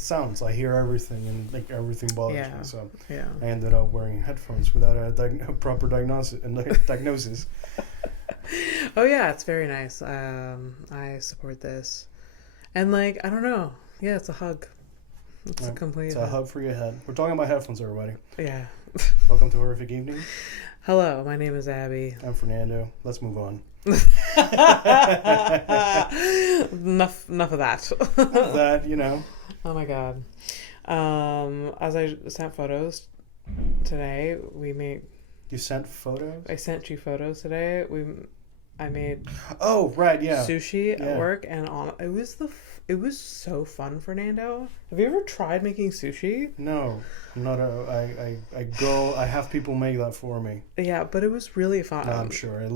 sounds. I hear everything, and like everything bothers me. So I ended up wearing headphones without a proper diagnosis. Oh yeah, it's very nice. I support this, and like I don't know. Yeah, it's a hug. It's a complete. It's a hug for your head. We're talking about headphones, everybody. Yeah. Welcome to Horrific Evening. Hello, my name is Abby. I'm Fernando. Let's move on. Enough of that. That, you know. Oh my god. As I sent photos today, You sent photos? I sent you photos today. I made. Oh right, yeah. Sushi at work, and it was so fun, Fernando. Have you ever tried making sushi? No, I have people make that for me. Yeah, but it was really fun. No, I'm sure it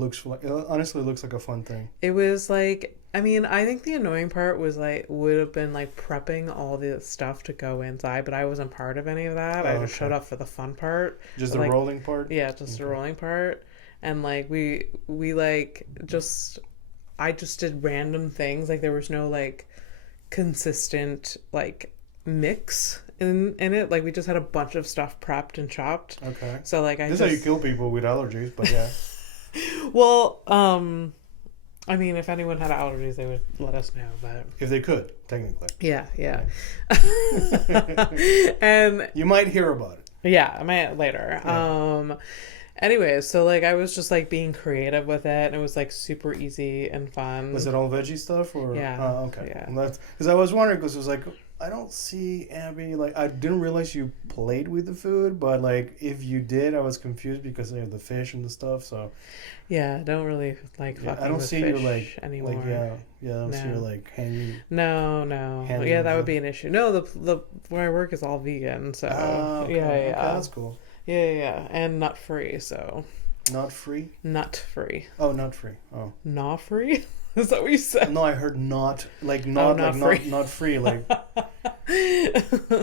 honestly looks like a fun thing. It was like, I mean, I think the annoying part would have been like prepping all the stuff to go inside, but I wasn't part of any of that. I just showed up for the fun part. Just the rolling part? Yeah, just the rolling part. And like we like I just did random things. Like there was no like consistent like mix in it. Like we just had a bunch of stuff prepped and chopped. Okay. So like this is how you kill people with allergies, but yeah. Well, I mean, if anyone had allergies, they would let us know. But if they could, technically. Yeah. And you might hear about it. Yeah, I might later. Yeah. Anyways, so like I was just like being creative with it, and it was like super easy and fun. Was it all veggie stuff or? Yeah. Oh, okay. Yeah. Because I was wondering, because it was like, I don't see Abby, like I didn't realize you played with the food, but like if you did, I was confused because of the fish and the stuff. So. Yeah, I don't really like fucking. I don't with see fish you like anymore. Like, I don't see you like hanging. No. Yeah, that would be an issue. No, the where I work is all vegan, so okay. yeah. Okay, that's cool. Yeah, and nut free, so. Not free? Nut free. Oh, not free. Oh. Not free? Is that what you said? No, I heard not, like not, not like free. not free, like.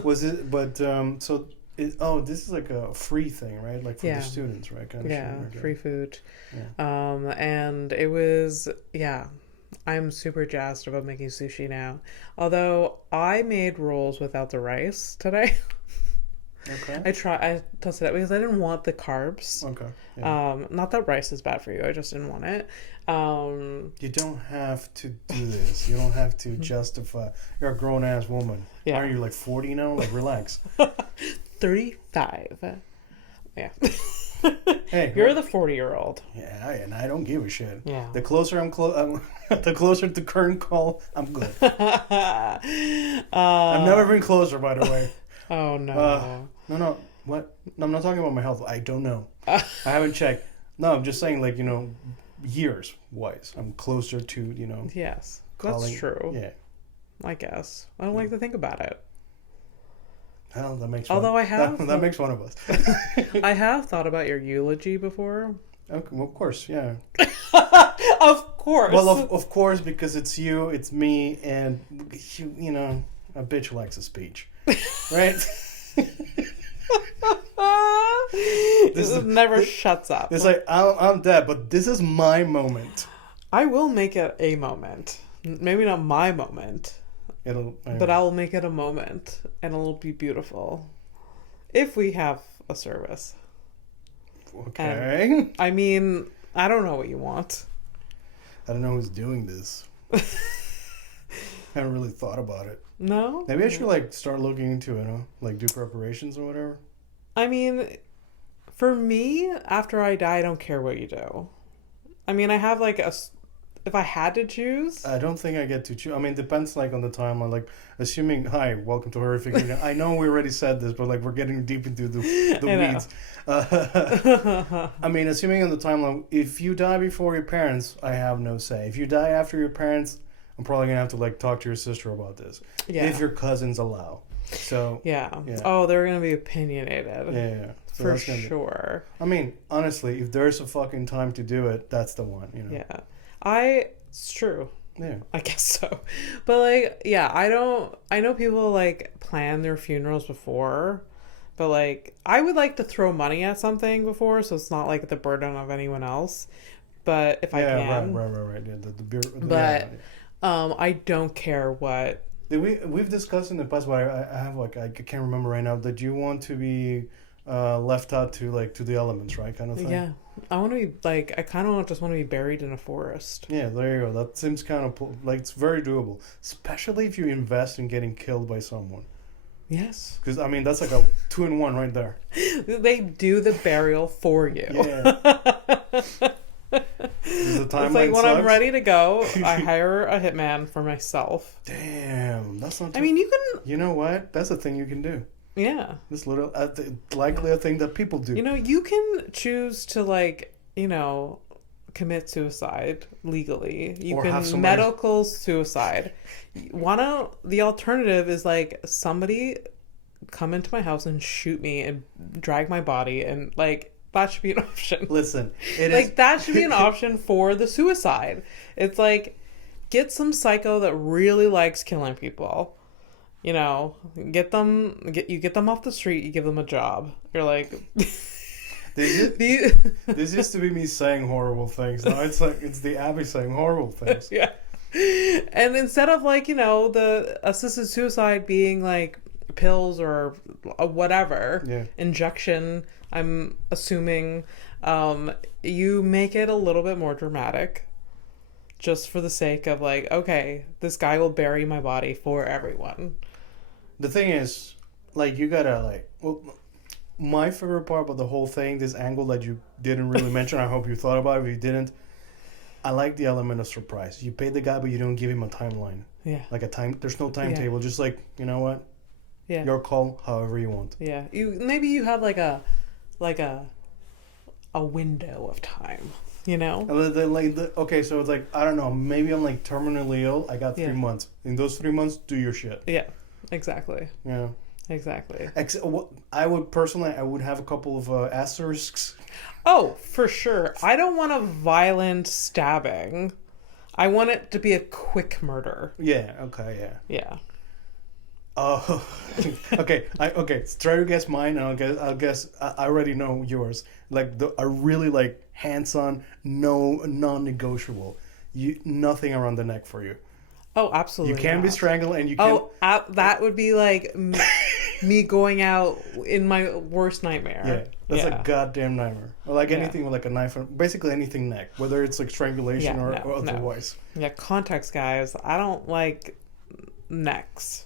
Was it? But so. This is like a free thing, right? Like for the students, right? Kind of shit. Free food. Yeah. And it was I'm super jazzed about making sushi now. Although I made rolls without the rice today. Okay. I tested it because I didn't want the carbs. Okay. Yeah. Not that rice is bad for you. I just didn't want it. You don't have to do this. You don't have to justify. You're a grown ass woman. Yeah. Aren't you like 40 now? Like relax. 35. Yeah. Hey, you're the 40-year-old. Yeah, and I don't give a shit. Yeah. The closer the closer to current call, I'm good. I've never been closer, by the way. Oh no. No. What? No, I'm not talking about my health. I don't know. I haven't checked. No, I'm just saying, like, years wise, I'm closer to, Yes, calling, that's true. Yeah. I guess. I don't like to think about it. Well, that makes Although I have. That makes one of us. I have thought about your eulogy before. Okay, well, of course, yeah. Of course. Well, of course, because it's you, it's me, and, a bitch likes a speech. Right? This never shuts up. It's like, I'm dead, but this is my moment. I will make it a moment. Maybe not my moment. But I'll make it a moment, and it'll be beautiful. If we have a service. Okay. And, I mean, I don't know what you want. I don't know who's doing this. I haven't really thought about it. No? Maybe I should, start looking into it, huh? Like, do preparations or whatever? I mean, for me, after I die, I don't care what you do. I mean, I have, if I had to choose... I don't think I get to choose. I mean, it depends, on the timeline. Assuming... Hi, welcome to Horrific Evening. I know we already said this, but, we're getting deep into the weeds. I mean, assuming on the timeline, if you die before your parents, I have no say. If you die after your parents... I'm probably gonna have to talk to your sister about this. Yeah. If your cousins allow. So yeah. Oh, they're gonna be opinionated. Yeah. So for sure. I mean, honestly, if there's a fucking time to do it, that's the one. Yeah. It's true. Yeah. I guess so. But I know people plan their funerals before. But I would like to throw money at something before, so it's not the burden of anyone else. But if I can. Right. Yeah, but I don't care what We've discussed in the past, but I have like I can't remember right now that you want to be left out to like to the elements, right, kind of thing. Yeah, I want to be like I kind of just want to be buried in a forest. Yeah, there you go. That seems kind of like it's very doable, especially if you invest in getting killed by someone. Yes, Because I mean that's like a 2-in-1 right there. they do the burial for you. Yeah. It's like when I'm ready to go, I hire a hitman for myself. Damn, that's not. I mean, you can. You know what? That's a thing you can do. Yeah. This little likely a thing that people do. You know, you can choose to like, commit suicide legally. You Or can have somebody... medical suicide. The alternative is like somebody come into my house and shoot me and drag my body and like that should be an option. Listen, that should be an option for the suicide. It's like get some psycho that really likes killing people. Get them off the street, you give them a job. You're like this used to be me saying horrible things. Now it's like it's the Abby saying horrible things. Yeah. And instead of like, the assisted suicide being like pills or whatever, injection, I'm assuming, you make it a little bit more dramatic just for the sake of like, okay, this guy will bury my body for everyone. The thing is, like, you gotta like, well, my favorite part about the whole thing, this angle that you didn't really mention, I hope you thought about it. If you didn't, I like the element of surprise. You pay the guy, but you don't give him a timeline. Yeah. Like there's no timetable. Just like, you know what? Yeah. Your call, however you want. Yeah. Maybe you have like a window of time, Okay, so it's like, I don't know, maybe I'm like terminally ill. I got 3 months. In those 3 months, do your shit. Yeah, exactly. Yeah. Exactly. I would have a couple of asterisks. Oh, for sure. I don't want a violent stabbing. I want it to be a quick murder. Yeah, okay, yeah. Yeah. Oh, okay. Try to guess mine, and I'll guess. I already know yours. Like a really like hands-on, non-negotiable. Nothing around the neck for you. Oh, absolutely. You can be strangled, and you can. Oh, that would be like me going out in my worst nightmare. Yeah, that's a goddamn nightmare. Or like anything with like a knife, basically anything neck, whether it's like strangulation or otherwise. No. Yeah, context, guys. I don't like necks.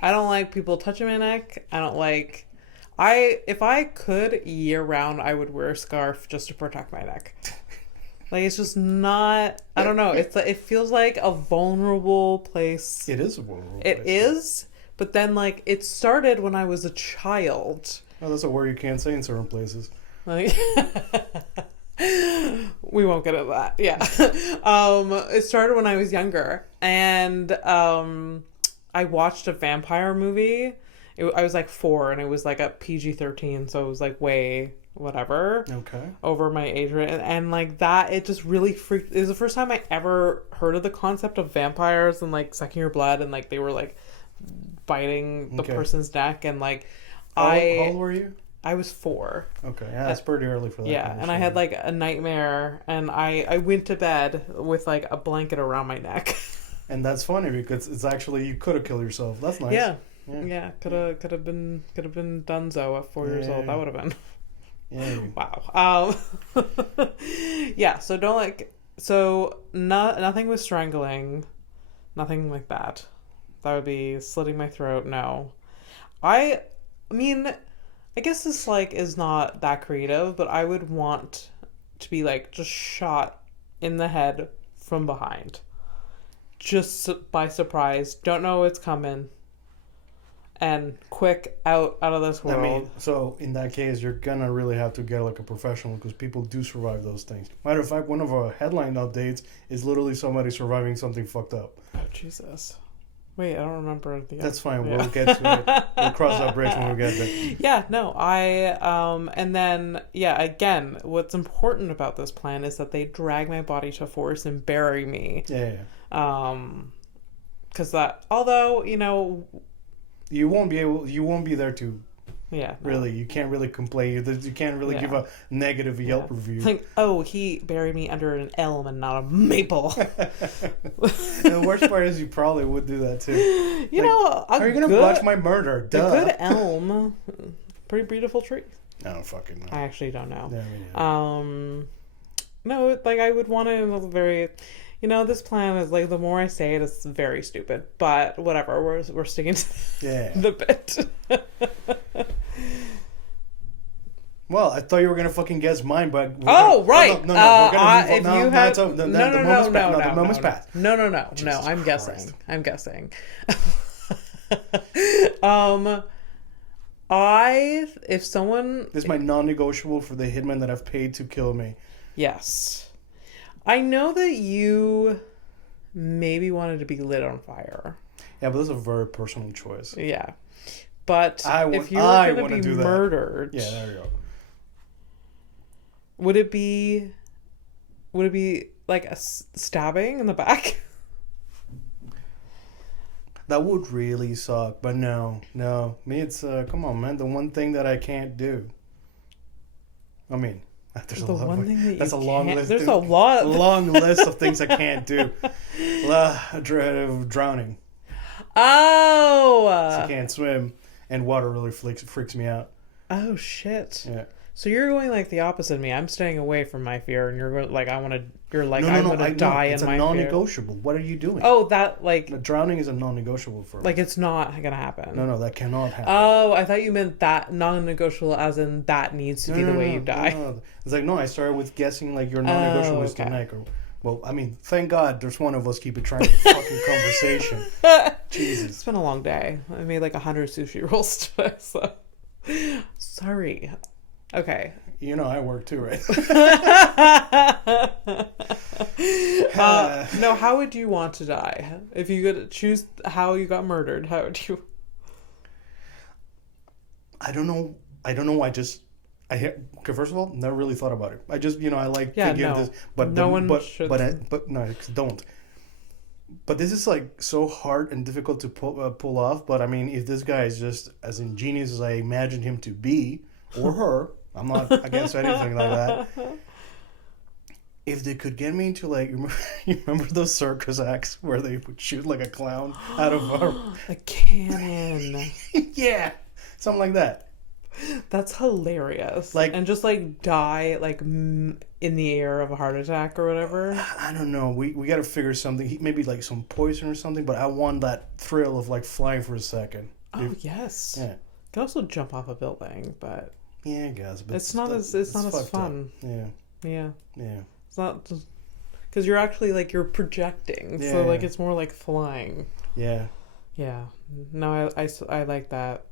I don't like people touching my neck. I don't like... If I could, year round, I would wear a scarf just to protect my neck. Like, it's just not... I don't know. It feels like a vulnerable place. It is a vulnerable place. It is, but then, like, it started when I was a child. Oh, that's a word you can't say in certain places. Like... We won't get into that. Yeah. It started when I was younger. And... I watched a vampire movie. I was like 4 and it was like a PG-13, so it was like way whatever. Okay. Over my age range. And like that, it just really freaked. It was the first time I ever heard of the concept of vampires and like sucking your blood and like they were like biting the person's neck and like How old were you? I was 4. Okay, yeah, that's pretty early for that. Yeah, and I had like a nightmare and I went to bed with like a blanket around my neck. And that's funny because it's actually you could have killed yourself. That's nice. Yeah. Could have been Dunzo at 4 years old. That would have been. Yeah. Wow. Yeah. So don't like. So nothing with strangling, nothing like that. That would be slitting my throat. No. I mean, I guess this like is not that creative, but I would want to be like just shot in the head from behind. Just by surprise, don't know it's coming, and quick out of this world. I mean, so in that case, you're gonna really have to get like a professional because people do survive those things. Matter of fact, one of our headline updates is literally somebody surviving something fucked up. Oh Jesus! Wait, I don't remember the. That's fine. Yeah. We'll get to it. We'll cross that bridge when we get there. Yeah. No. And then again, what's important about this plan is that they drag my body to force and bury me. Yeah. Because that, although, you won't be there to Yeah. No. Really, you can't really complain. You can't really give a negative Yelp review. Like, oh, he buried me under an elm and not a maple. The worst part is you probably would do that too. You know, how are you gonna watch my murder? Duh. A good elm, pretty beautiful tree. I don't fucking know. I actually don't know. Yeah, no, like I would want to very. You know, this plan is like the more I say it, it's very stupid. But whatever, we're sticking to the bit. Well, I thought you were gonna fucking guess mine, but right. No, if you had the moment's passed. No. I'm guessing. If someone, this is my non-negotiable for the hitman that I've paid to kill me. Yes. I know that you maybe wanted to be lit on fire. Yeah, but that's a very personal choice. Yeah. But if you were going to be murdered... Yeah, there you go. Would it be like a stabbing in the back? That would really suck, but no. Me, it's, come on, man, the one thing that I can't do. I mean... There's a long list. There's a long list of things I can't do. Dread of drowning. Oh, so I can't swim, and water really freaks me out. Oh shit. Yeah. So you're going like the opposite of me. I'm staying away from my fear, and you're going like I'm gonna die in my fear. It's a non-negotiable. What are you doing? Oh, that like drowning is a non-negotiable for me. Like it's not gonna happen. No, that cannot happen. Oh, I thought you meant that non-negotiable, as in that needs to be the way you die. No. It's like no. I started with guessing like your non-negotiable is the neck. Well, I mean, thank God there's one of us keeping track of the fucking conversation. Jesus, it's been a long day. I made like 100 sushi rolls today. So sorry. Okay. You know I work too, right? No, how would you want to die? If you could choose how you got murdered, how would you? I don't know. Okay, first of all, never really thought about it. I just, I like thinking of this, but don't. But this is like so hard and difficult to pull off. But I mean, if this guy is just as ingenious as I imagined him to be, or her, I'm not against anything like that. If they could get me into like, you remember those circus acts where they would shoot like a clown out of a cannon? Yeah, something like that. That's hilarious. Like, and just like die like in the air of a heart attack or whatever. I don't know. We got to figure something. Maybe like some poison or something. But I want that thrill of like flying for a second. Oh yes. Yeah. You can also jump off a building, but yeah, I guess. But it's not as fun. Up. Yeah. It's not just because you're actually like you're projecting, so like it's more like flying. Yeah. Yeah. No, I like that.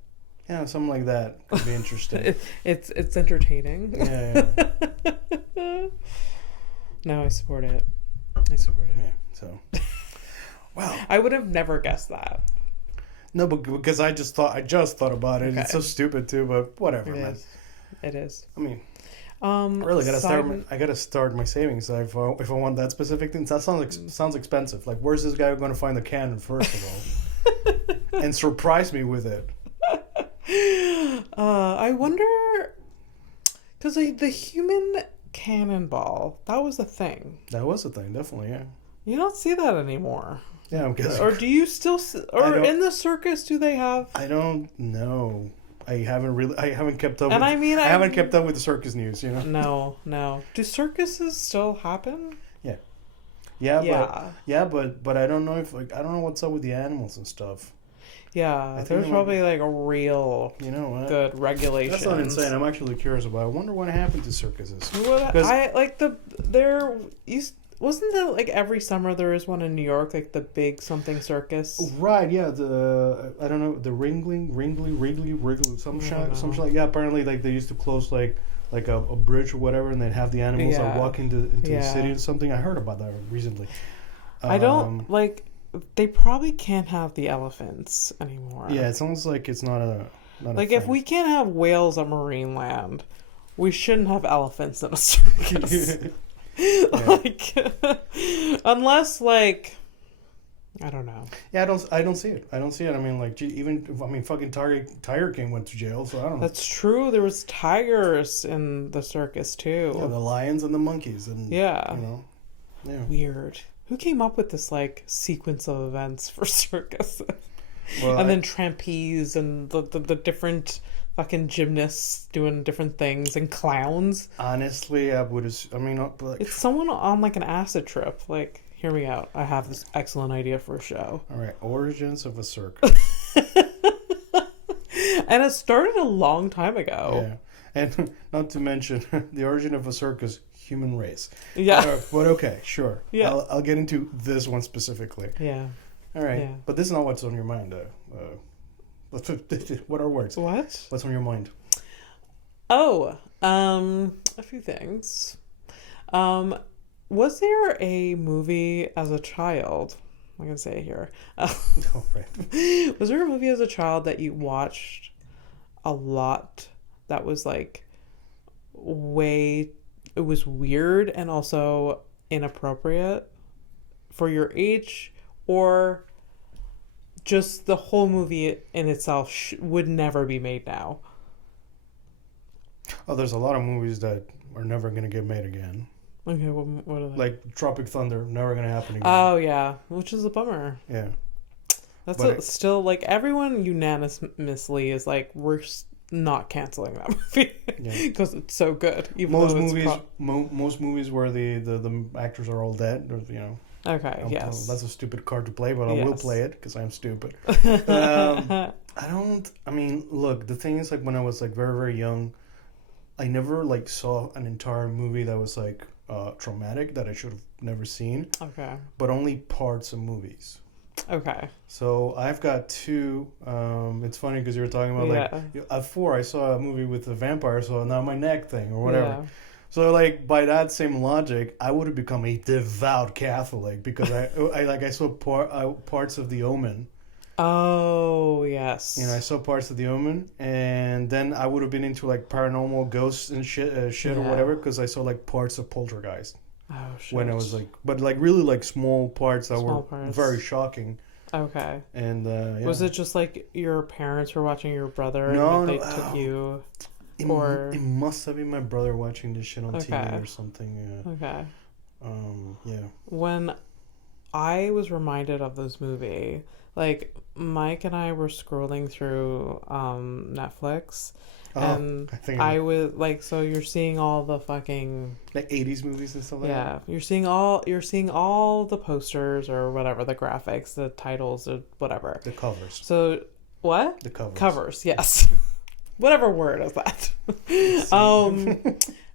Yeah, something like that could be interesting. It's entertaining. Yeah. No, I support it. Yeah. So. Wow. I would have never guessed that. No, but because I just thought about it. Okay. It's so stupid too, but whatever, man. It is. I mean, I really gotta start my savings if I want that specific thing. That sounds expensive. Like, where's this guy going to find the cannon first of all, and surprise me with it? I wonder, because the human cannonball, that was a thing. That was a thing, definitely. Yeah. You don't see that anymore. Yeah, I'm guessing. Or do you still? In the circus, do they have? I don't know. I haven't kept up. I haven't kept up with the circus news. You know. No. Do circuses still happen? Yeah. But I don't know if I don't know what's up with the animals and stuff. Yeah, there's probably like a real good regulation. That's not insane. I'm actually curious about it. I wonder what happened to circuses. Wasn't that like every summer there is one in New York, like the big something circus? Right, yeah, I don't know, the Wrigley, some shit like, yeah, apparently like they used to close like a bridge or whatever, and they'd have the animals walk into the city or something. I heard about that recently. I don't they probably can't have the elephants anymore. Yeah, it sounds like it's not a if we can't have whales at Marineland, we shouldn't have elephants in a circus. Unless I don't know. Yeah, I don't see it. I don't see it. I mean, like, fucking Tiger King went to jail, so I don't know. That's true. There was tigers in the circus too. Yeah, the lions and the monkeys, and yeah, yeah. Weird. Who came up with this like sequence of events for circus? Well, and then trapeze and the different fucking gymnasts doing different things and clowns. Honestly, I would. I mean, like, it's someone on like an acid trip. Like, hear me out. I have this excellent idea for a show. All right, origins of a circus. And it started a long time ago. Yeah, and not to mention the origin of a circus, human race. Yeah, but okay, sure. Yeah, I'll get into this one specifically. Yeah. All right, yeah. But this is not what's on your mind. What are words? What? What's on your mind? Oh, a few things. Was there a movie as a child? I'm gonna say it here. Oh, right. Was there a movie as a child that you watched a lot that was like it was weird and also inappropriate for your age, or just the whole movie in itself would never be made now? Oh, there's a lot of movies that are never going to get made again. Okay, what are they? Like Tropic Thunder, never going to happen again. Oh, yeah, which is a bummer. Yeah. That's still, like, everyone unanimously is like, we're not canceling that movie because it's so good. Most movies where the actors are all dead, Okay, yes. That's a stupid card to play, but I will play it because I'm stupid. I mean, look, the thing is, like, when I was, like, very, very young, I never, like, saw an entire movie that was, like, traumatic that I should have never seen. Okay. But only parts of movies. Okay. So I've got two. It's funny because you were talking about, like, at 4, I saw a movie with a vampire, so now my neck thing or whatever. Yeah. So, like, by that same logic, I would have become a devout Catholic because I saw parts of The Omen. Oh, yes. I saw parts of The Omen, and then I would have been into, like, paranormal ghosts and shit or whatever because I saw, like, parts of Poltergeist. Oh, shit. When I was, like, but, like, really, like, small parts that were very shocking. Okay. And, yeah. Was it just, like, your parents were watching your brother and they took you... It must have been my brother watching this shit on TV or something. Yeah. Okay. Yeah. When I was reminded of this movie, like, Mike and I were scrolling through Netflix, and I was like, so you're seeing all the fucking like 80s movies and stuff like that. Yeah, you're seeing all the posters or whatever, the graphics, the titles, or whatever. The covers. So what? The covers. Covers, yes. Whatever word is that?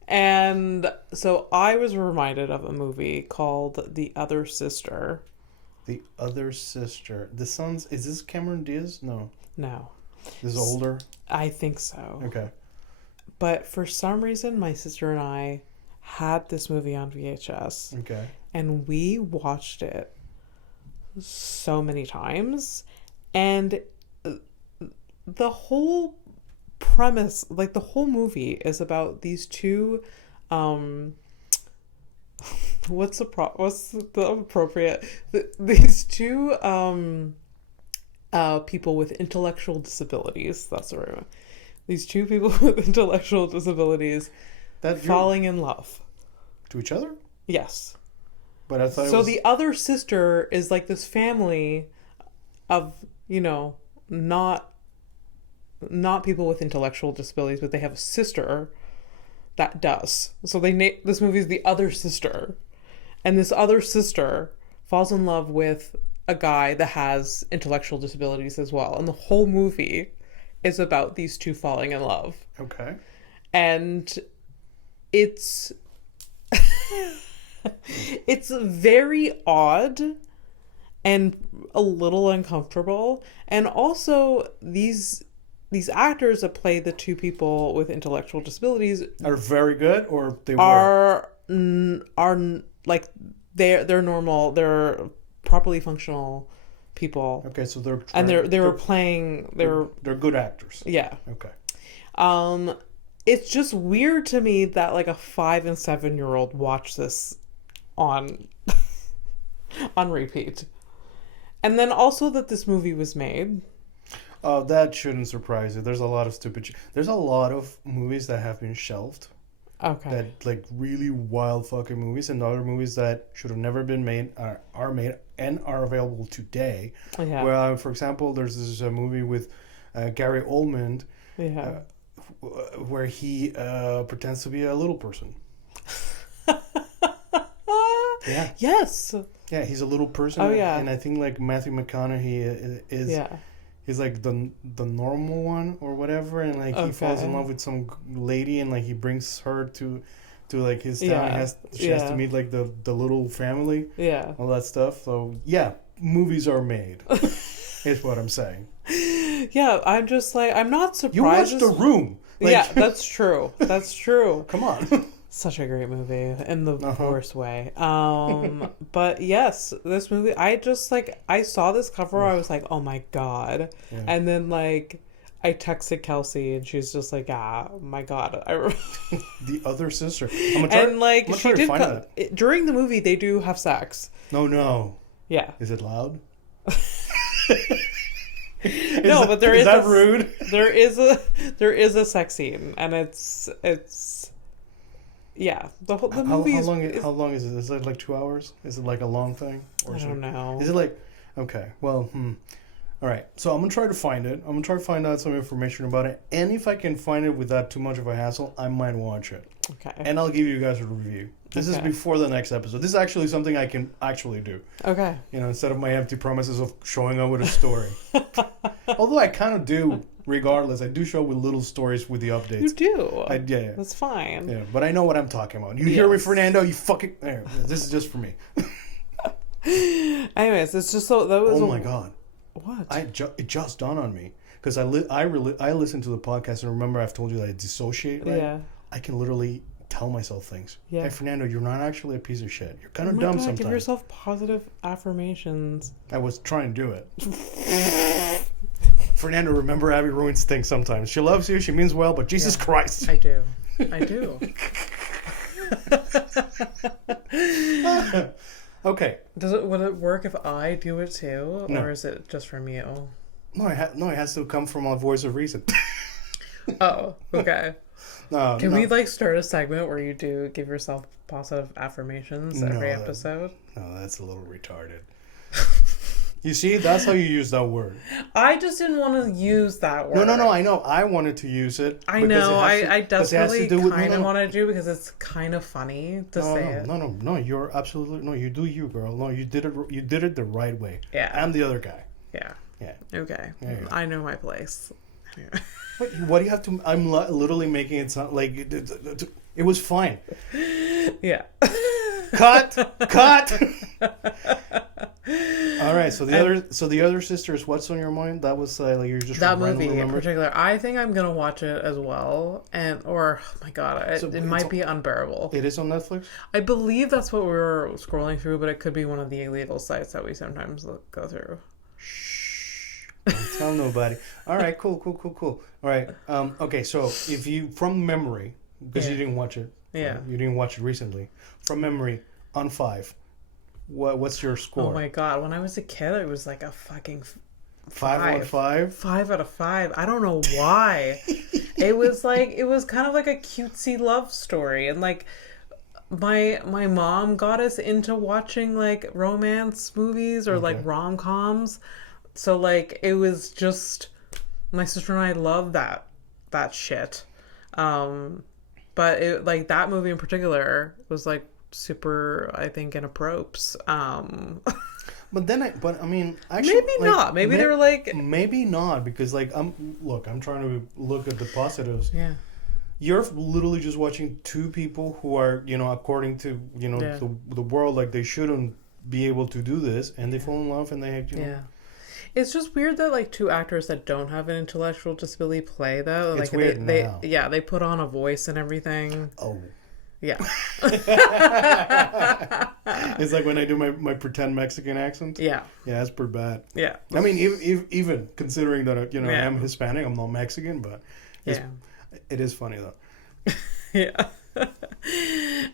And so I was reminded of a movie called The Other Sister. The Other Sister. Is this Cameron Diaz? No. No. This is older? I think so. Okay. But for some reason, my sister and I had this movie on VHS. Okay. And we watched it so many times. And the whole premise, like the whole movie, is about these two what's the appropriate these two people with intellectual disabilities. That's the right one. These two people with intellectual disabilities falling in love to each other. Yes. But I thought the other sister is like this family of not people with intellectual disabilities, but they have a sister that does. So this movie is The Other Sister. And this other sister falls in love with a guy that has intellectual disabilities as well. And the whole movie is about these two falling in love. Okay. And it's it's very odd and a little uncomfortable. And also these actors that play the two people with intellectual disabilities are very good, or they are like they're normal, they're properly functional people. Okay, so they're good actors. Yeah. Okay. It's just weird to me that like a 5 and 7-year-old watch this on repeat. And then also that this movie was made. Oh, that shouldn't surprise you. There's a lot of there's a lot of movies that have been shelved. Okay. That, like, really wild fucking movies, and other movies that should have never been made are made and are available today. Yeah. Where, for example, there's this movie with Gary Oldman, Yeah. where he pretends to be a little person. Yeah. Yes. Yeah, he's a little person. Oh, yeah. And I think, like, Matthew McConaughey is... Yeah. He's like the normal one or whatever, and like he falls in love with some lady, and like he brings her to like his town. Yeah. She has to meet like the little family. Yeah. All that stuff. So yeah, movies are made. Is what I'm saying. Yeah, I'm just like, I'm not surprised. You watched The Room. Like, yeah, that's true. That's true. Come on. Such a great movie in the worst way. But yes, this movie, I just like, I saw this cover, I was like, oh my God. Yeah. And then like, I texted Kelsey and she's just like, ah, my God. The other sister. And like, she did, during the movie, they do have sex. No. Yeah. Is it loud? No, but there is that rude? There is a sex scene, and it's yeah. The movie how long is it? Is it like 2 hours? Is it like a long thing? Or I don't know. Is it like okay? Well, all right. So I'm gonna try to find it. I'm gonna try to find out some information about it, and if I can find it without too much of a hassle, I might watch it. Okay. And I'll give you guys a review. This is before the next episode. This is actually something I can actually do. Okay. You know, instead of my empty promises of showing up with a story. Although I kind of do, regardless. I do show with little stories with the updates. You do. Yeah. That's fine. Yeah, but I know what I'm talking about. You hear me, Fernando? You fucking... This is just for me. Anyways, it's just so... That was oh my God. What? It just dawned on me. Because I listen to the podcast, and remember I've told you that I dissociate, right? Yeah. I can literally tell myself things. Yeah. Hey, Fernando, you're not actually a piece of shit. You're kind of dumb sometimes. Give yourself positive affirmations. I was trying to do it. Fernando, remember Abby ruins things sometimes. She loves you, she means well, but Jesus Christ. I do. Okay. Would it work if I do it too? No. Or is it just from you? No, it has to come from a voice of reason. Oh, okay. Can no. we like start a segment where you do give yourself positive affirmations every episode? No, that's a little retarded. You see, that's how you use that word. I just didn't want to use that word. No, I know. I wanted to use it. I know. I desperately kind of want to do because it's kind of funny to say it. No. You're absolutely no. You do you, girl. No, you did it. You did it the right way. Yeah. I'm the other guy. Yeah. Yeah. Okay. Yeah. I know my place. What do you have to? I'm literally making it sound like it was fine. Yeah. Cut. All right. So the other sisters. What's on your mind? That was like you're just that movie in particular. I think I'm gonna watch it as well, oh my God, it might be unbearable. It is on Netflix. I believe that's what we were scrolling through, but it could be one of the illegal sites that we sometimes go through. Don't tell nobody. All right, cool. All right. Okay, so if you, from memory, because you didn't watch it. Yeah. You didn't watch it recently. From memory, on 5, what's your score? Oh my God, when I was a kid, it was like a fucking 5 out of 5? 5 out of 5. I don't know why. It was kind of like a cutesy love story, and like my mom got us into watching like romance movies or like rom-coms. So like it was just my sister and I loved that shit. But it, like that movie in particular was like super, I think, inappropriate. But I mean, actually, maybe not. Maybe they were like, maybe not, because like I'm trying to look at the positives. Yeah. You're literally just watching two people who are, according to the world, like they shouldn't be able to do this, and they fall in love, and they Yeah. It's just weird that like two actors that don't have an intellectual disability play though. It's like weird now. they put on a voice and everything. Oh. Yeah. It's like when I do my pretend Mexican accent. Yeah. Yeah, that's pretty bad. Yeah. I mean, even considering that I am Hispanic, I'm not Mexican, but it is funny though. Yeah.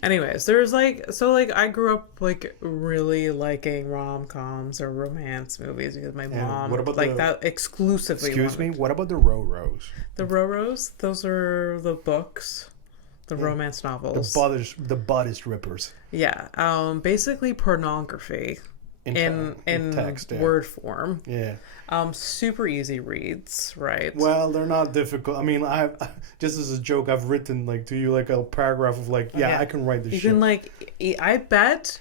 Anyways, there's like, so like I grew up like really liking rom-coms or romance movies because my mom what about like that exclusively. Excuse me, what about the Ro-Ros? The Ro-Ros, those are the books, the romance novels. The bodice rippers. Yeah. Basically pornography in text, word form. Yeah. Super easy reads, right? Well, they're not difficult. I mean, I just as a joke, I've written like to you like a paragraph of like, I can write this. You can like, I bet,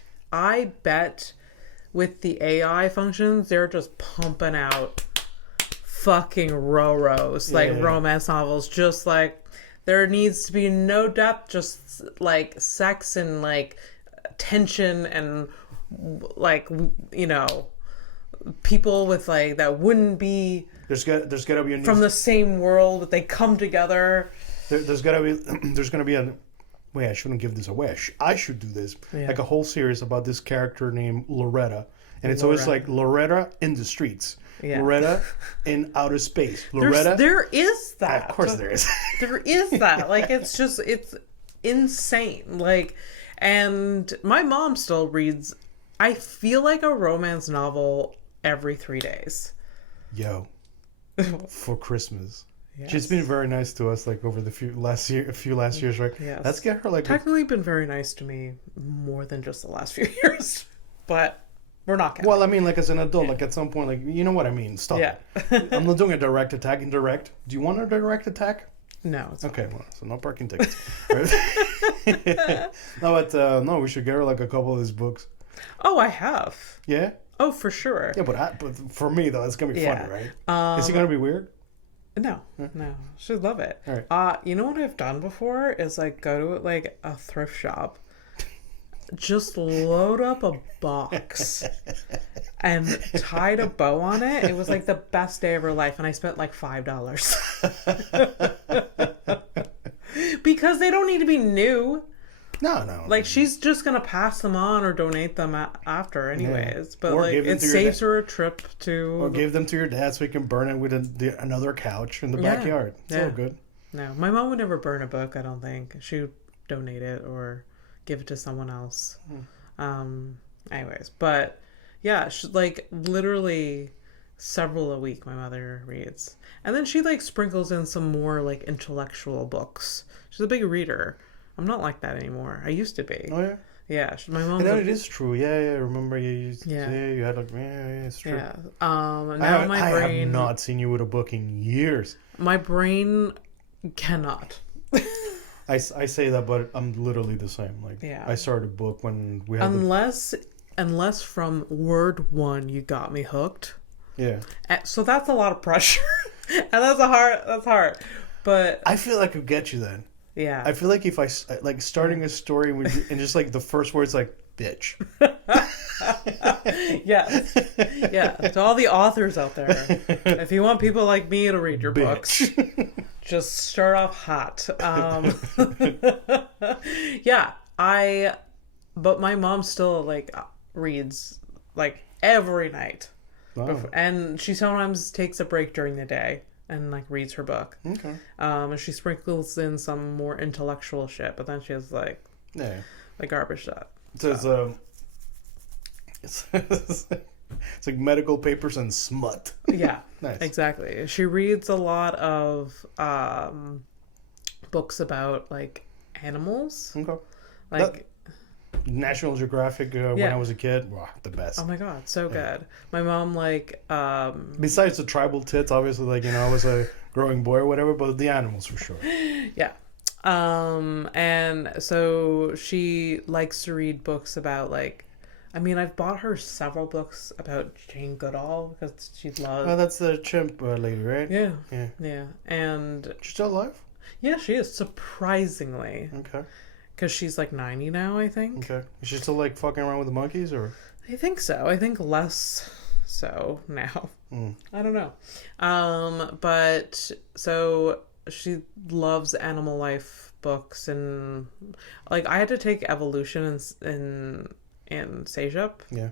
with the AI functions, they're just pumping out fucking Ro-Ros, like romance novels, just like there needs to be no depth, just like sex and like tension and like, you know, people with like that wouldn't be there's gotta be from the same world, but they come together. There's gonna be a wait, I shouldn't give this away. I should do this. Like a whole series about this character named Loretta, and it's always like Loretta in the streets. Yeah. Loretta in outer space. Loretta. There is that. Of course there is. There is that. Like, it's insane. Like, and my mom still reads, I feel like a romance novel every 3 days. Yo. For Christmas. Yes. She's been very nice to us, like over the few last years, right? Yes. Let's get her like technically been very nice to me more than just the last few years, but we're not counting. Well, I mean, like as an adult, like at some point, like you know what I mean. Stop. Yeah. I'm not doing a direct attack. Indirect. Do you want a direct attack? No. It's okay. Well, so no parking tickets. No, but no, we should get her like a couple of these books. Oh, I have. Yeah. Oh, for sure. Yeah, but for me though, it's gonna be funny, right? Is it gonna be weird? No, no, she'd love it. All right. You know what I've done before is like go to like a thrift shop, just load up a box and tied a bow on it. It was like the best day of her life, and I spent like $5 because they don't need to be new. No. Like she's just gonna pass them on or donate them after, anyways. But or like it saves her a trip to. Or give them to your dad so he can burn it with another couch in the backyard. It's all good. No, my mom would never burn a book. I don't think she would donate it or give it to someone else. Anyways, but yeah, she, like literally several a week. My mother reads, and then she like sprinkles in some more like intellectual books. She's a big reader. I'm not like that anymore. I used to be. Oh yeah. Yeah, my mom. It is true. Yeah. Remember you you had like it's true. Yeah. Now my brain. I have not seen you with a book in years. My brain cannot. I say that, but I'm literally the same. Like I started a book when we had unless from word one you got me hooked. Yeah. So that's a lot of pressure, and that's hard. But I feel like I could get you then. Yeah. I feel like if I like starting a story and just like the first word's like bitch. Yes. Yeah. To all the authors out there, if you want people like me to read your books, just start off hot. Yeah. But my mom still like reads like every night. Wow. And she sometimes takes a break during the day and like reads her book. Okay. And she sprinkles in some more intellectual shit, but then she has like garbage stuff. So it's like medical papers and smut. Yeah. Nice. Exactly. She reads a lot of books about like animals. Okay. Like National Geographic when I was a kid. Wow, the best. Oh my god, so good. My mom like besides the tribal tits, obviously, like, you know, I was a growing boy or whatever, but the animals for sure. Yeah. And so she likes to read books about like, I mean, I've bought her several books about Jane Goodall because she loves. Oh, that's the chimp lady, right? Yeah. And she's still alive? Yeah, she is, surprisingly. Okay. Because she's like 90 now, I think. Okay. Is she still like fucking around with the monkeys, or? I think so. I think less so now. I don't know. But so she loves animal life books, and like I had to take evolution in CEGEP. Yeah.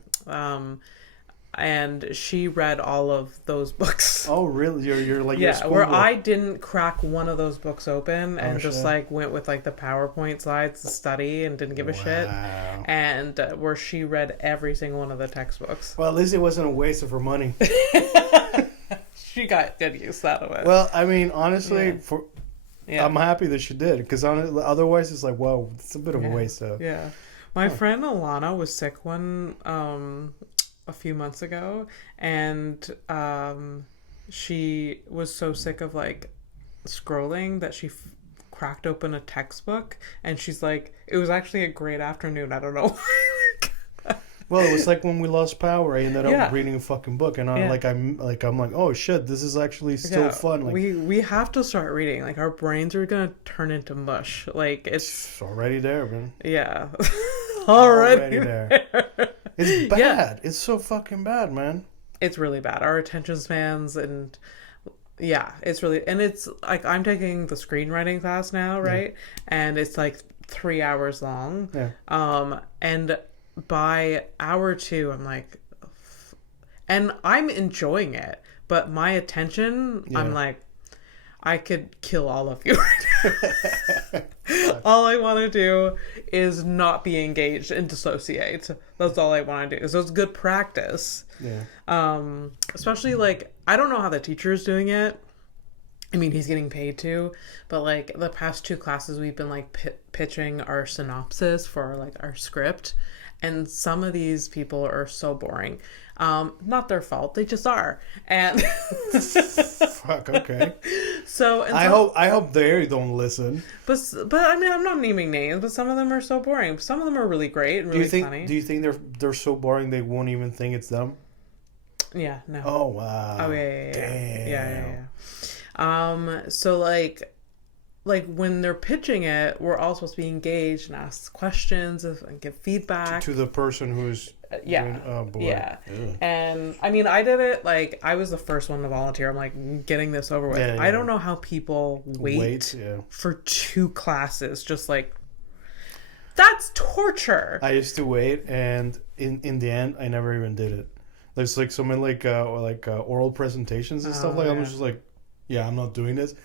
and she read all of those books. Oh, really? You're like your Yeah, school where book. I didn't crack one of those books open and just shit. like went with like the PowerPoint slides to study and didn't give a shit. Wow. And where she read every single one of the textbooks. Well, at least it wasn't a waste of her money. She got good use out of it. Well, I mean, honestly, Yeah. I'm happy that she did, because otherwise it's like, whoa, it's a bit of a waste of. Yeah. My friend Alana was sick a few months ago, and she was so sick of like scrolling that she cracked open a textbook, and she's like, it was actually a great afternoon. I don't know. Well, it was like when we lost power. I ended up Yeah. reading a fucking book, and I'm Yeah. like, oh shit, this is actually still fun. Like, we have to start reading. Like our brains are gonna turn into mush. Like it's already there, man. yeah, Already there. It's bad. Yeah. It's so fucking bad, man. It's really bad. Our attention spans and yeah, it's really, and it's like I'm taking the screenwriting class now, right? And it's like 3 hours long. Yeah. And by hour 2, I'm like, and I'm enjoying it, but my attention, I'm like, I could kill all of you. All I want to do is not be engaged and dissociate. That's all I want to do. So it's good practice. Yeah. Especially like, I don't know how the teacher is doing it. I mean, he's getting paid to, but like the past 2 classes, we've been like pitching our synopsis for like our script. And some of these people are so boring. Not their fault. They just are. And Fuck. Okay. so and I hope they don't listen. But I mean, I'm not naming names, but some of them are so boring. Some of them are really great and really funny. Do you think they're so boring they won't even think it's them? Yeah. No. Oh wow. Oh yeah. Damn. Yeah. So like when they're pitching it, we're all supposed to be engaged and ask questions and give feedback to the person who's doing, oh boy. Yeah. Ugh. And I mean, I did it like I was the first one to volunteer. I'm like getting this over with. Yeah. I don't know how people wait yeah. for 2 classes. Just like that's torture. I used to wait, and in the end, I never even did it. There's like so many like oral presentations and stuff like. Yeah. I'm just like, yeah, I'm not doing this.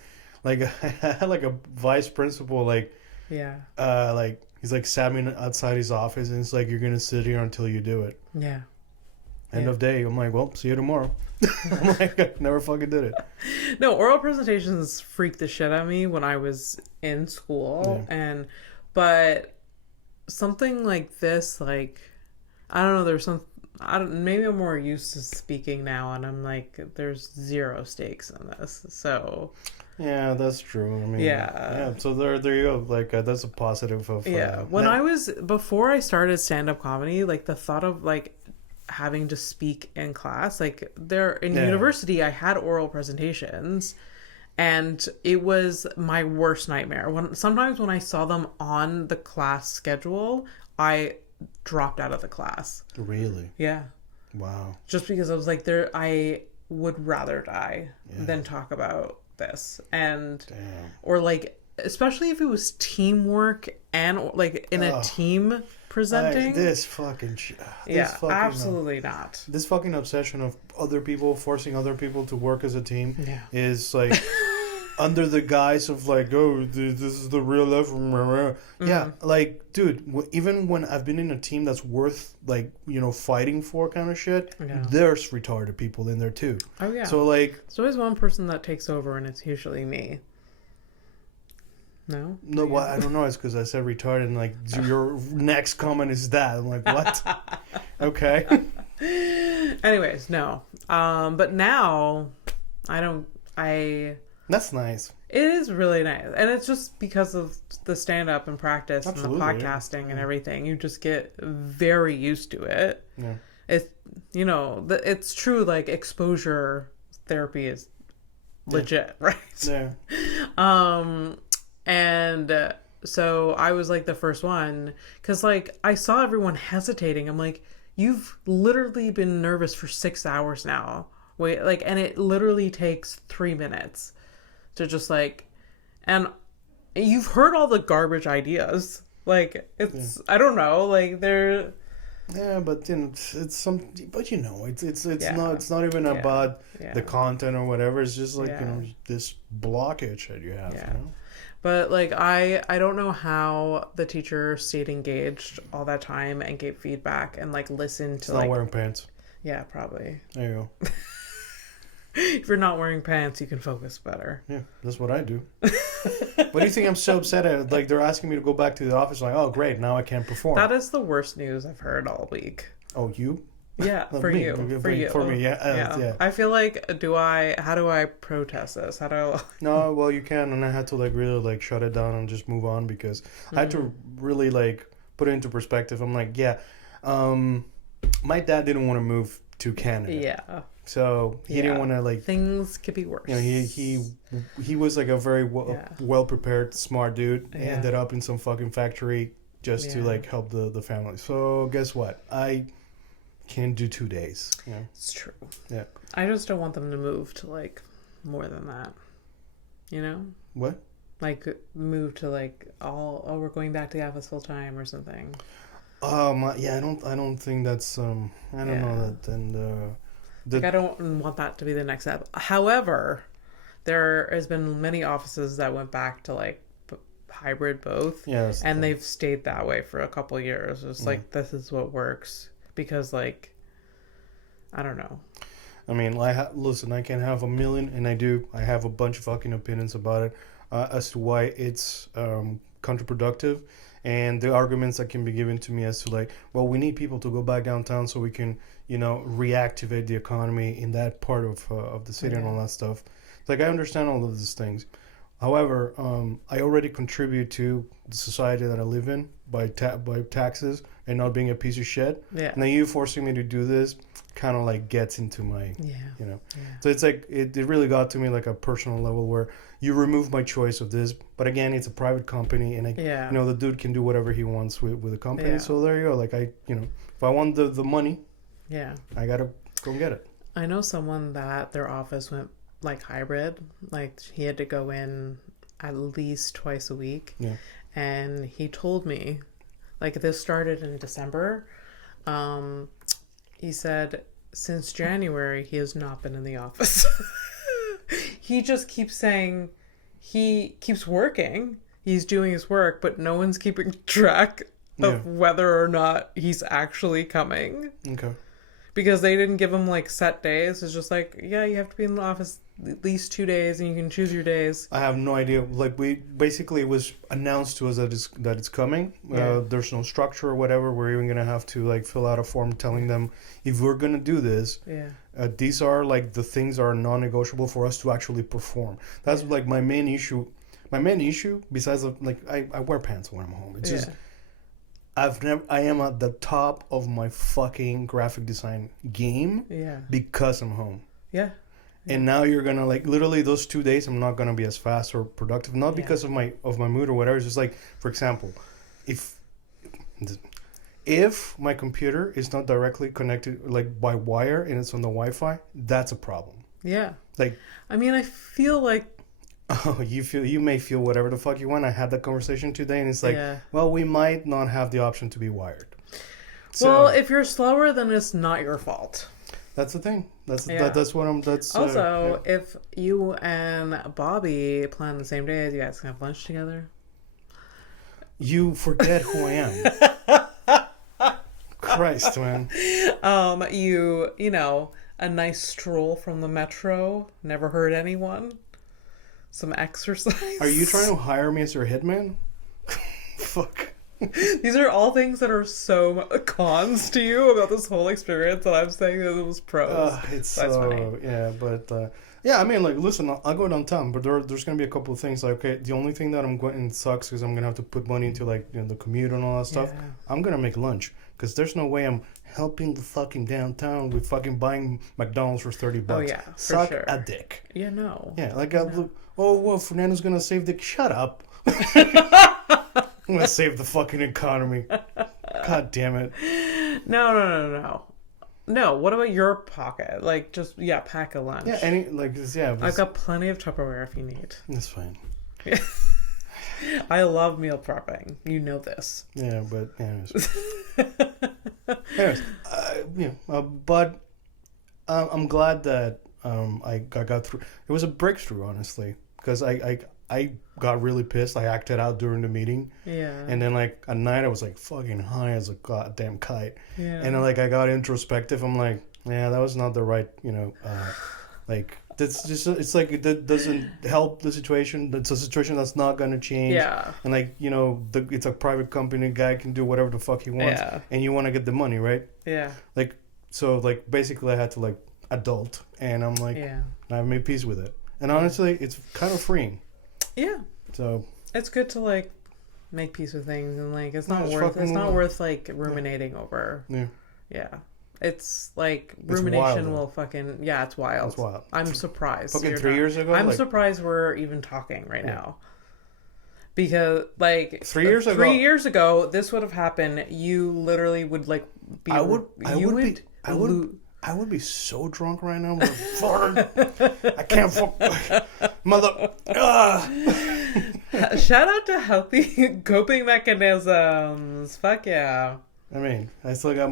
Like I had like a vice principal like he's like sat me outside his office, and it's like, you're gonna sit here until you do it. Yeah. End of day. I'm like, well, see you tomorrow. I'm like, I never fucking did it. No, oral presentations freaked the shit out of me when I was in school, but something like this, like I don't know, there's some. Maybe I'm more used to speaking now, and I'm like, there's 0 stakes in this, so. Yeah, that's true. I mean, yeah. So there you go. Like that's a positive of. Before I started stand-up comedy, like the thought of like having to speak in class, like there in university, I had oral presentations, and it was my worst nightmare. Sometimes when I saw them on the class schedule, I dropped out of the class. Really? Yeah. Wow. Just because I was like, I would rather die than talk about this. And or like, especially if it was teamwork and like in a team presenting. This fucking absolutely not. This fucking obsession of forcing other people to work as a team is like under the guise of like, oh, this is the real life. Yeah, like, dude, even when I've been in a team that's worth like, fighting for kind of shit, there's retarded people in there too. Oh yeah. So like, there's always one person that takes over, and it's usually me. No, well, I don't know. It's because I said retarded, and like your next comment is that. I'm like, what? Okay. Anyways, no. But now That's nice. It is really nice. And it's just because of the stand-up and practice. Absolutely, and the podcasting and everything. You just get very used to it. Yeah. It's, it's true, like, exposure therapy is legit, right? Yeah. And so I was, like, the first one. Because, like, I saw everyone hesitating. I'm like, you've literally been nervous for 6 hours now. Wait, like, and it literally takes 3 minutes to just like, and you've heard all the garbage ideas. Like, it's, I don't know, like Yeah, but it's some. But it's Yeah. it's not even Yeah. about Yeah. the content or whatever. It's just like Yeah. this blockage that you have. Yeah. But like I don't know how the teacher stayed engaged all that time and gave feedback and like listened It's to not like wearing pants. yeah, probably. There you go. If you're not wearing pants, you can focus better. Yeah, that's what I do. What do you think I'm so upset at? Like they're asking me to go back to the office. Like, oh great, now I can't perform. That is the worst news I've heard all week. Oh, you? Yeah, Not for me. you. For you. For me, yeah. Yeah. I feel like how do I protest this? How do I... No, well, you can, and I had to like really like shut it down and just move on because I had to really like put it into perspective. I'm like, yeah, my dad didn't want to move to Canada. Yeah. So he didn't want to like things could be worse. He was like a very well prepared, smart dude. He Yeah. ended up in some fucking factory just to like help the family. So guess what? I can't do 2 days. You know? It's true. Yeah. I just don't want them to move to like more than that. You know? What? Like move to like we're going back to the office full time or something. Yeah, I don't think that's I don't know that, and like I don't want that to be the next step. However, there has been many offices that went back to like hybrid both. Yeah, and they've stayed that way for a couple of years. It's like this is what works because like I don't know. I mean, listen, I can have a million, and I have a bunch of fucking opinions about it as to why it's counterproductive, and the arguments that can be given to me as to like, well, we need people to go back downtown so we can, reactivate the economy in that part of the city and all that stuff. Like, I understand all of these things. However, I already contribute to the society that I live in by taxes and not being a piece of shit. Yeah. Now you forcing me to do this kind of like gets into my, So it's like, it really got to me like a personal level where you remove my choice of this. But again, it's a private company and the dude can do whatever he wants with the company. Yeah. So there you go. Like if I want the money, I got to go and get it. I know someone that their office went like hybrid, like he had to go in at least twice a week. Yeah. And he told me, like this started in December. He said since January he has not been in the office. He just keeps saying he keeps working. He's doing his work, but no one's keeping track of whether or not he's actually coming. Okay. Because they didn't give him like set days. It's just like, yeah, you have to be in the office at least 2 days and you can choose your days. I have no idea. Like it was announced to us that it's coming. Yeah. There's no structure or whatever. We're even going to have to like fill out a form telling them if we're going to do this, these are like the things are non-negotiable for us to actually perform. That's like my main issue. My main issue besides I wear pants when I'm home. It's just I am at the top of my fucking graphic design game because I'm home. Yeah. And now you're gonna like literally those 2 days I'm not gonna be as fast or productive. Not because of my mood or whatever. It's just like, for example, if my computer is not directly connected like by wire and it's on the Wi-Fi, that's a problem. Yeah. Like I mean I feel like you may feel whatever the fuck you want. I had that conversation today and it's like, well, we might not have the option to be wired. Well, if you're slower, then it's not your fault. That's the thing. That's what I'm. That's also if you and Bobby plan the same day, you guys can have lunch together. You forget who I am. Christ, man. You know, a nice stroll from the metro. Never hurt anyone. Some exercise. Are you trying to hire me as your hitman? Fuck. These are all things that are so cons to you about this whole experience that I'm saying that it was pros. That's funny. Yeah, but I mean, like, listen, I'll go downtown, but there's gonna be a couple of things. Like, okay, the only thing that I'm going sucks because I'm gonna have to put money into like the commute and all that stuff. Yeah. I'm gonna make lunch because there's no way I'm helping the fucking downtown with fucking buying McDonald's for $30. Oh yeah, suck for sure. a dick. Yeah, no. Yeah, like well, Fernando's gonna save the. Shut up. I'm gonna save the fucking economy. God damn it. No, what about your pocket? Like, just, pack a lunch. Yeah, I've got plenty of Tupperware if you need. That's fine. I love meal prepping. You know this. Yeah, but anyways. Anyways, but I'm glad that I got through. It was a breakthrough, honestly, because I got really pissed. I acted out during the meeting. Yeah. And then, like, at night, I was, like, fucking high as a goddamn kite. Yeah. And then, like, I got introspective. I'm like, yeah, that was not the right, like, that's just, it's like, it doesn't help the situation. It's a situation that's not going to change. Yeah. And, like, it's a private company. Guy can do whatever the fuck he wants. Yeah. And you want to get the money, right? Yeah. Like, so, like, basically I had to, like, adult. And I'm like, I made peace with it. And honestly, it's kind of freeing. Yeah. So it's good to, like, make peace with things, and, like, it's not worth like ruminating over. Yeah. Yeah. It's like rumination will fucking it's wild. It's wild. I'm surprised. Fucking 3 years ago. I'm surprised we're even talking right now. Because, like, 3 years ago. 3 years ago, this would have happened. You literally would, like, be. I would be so drunk right now. I can't fuck. Mother. Shout out to healthy coping mechanisms. Fuck yeah. I mean, I still got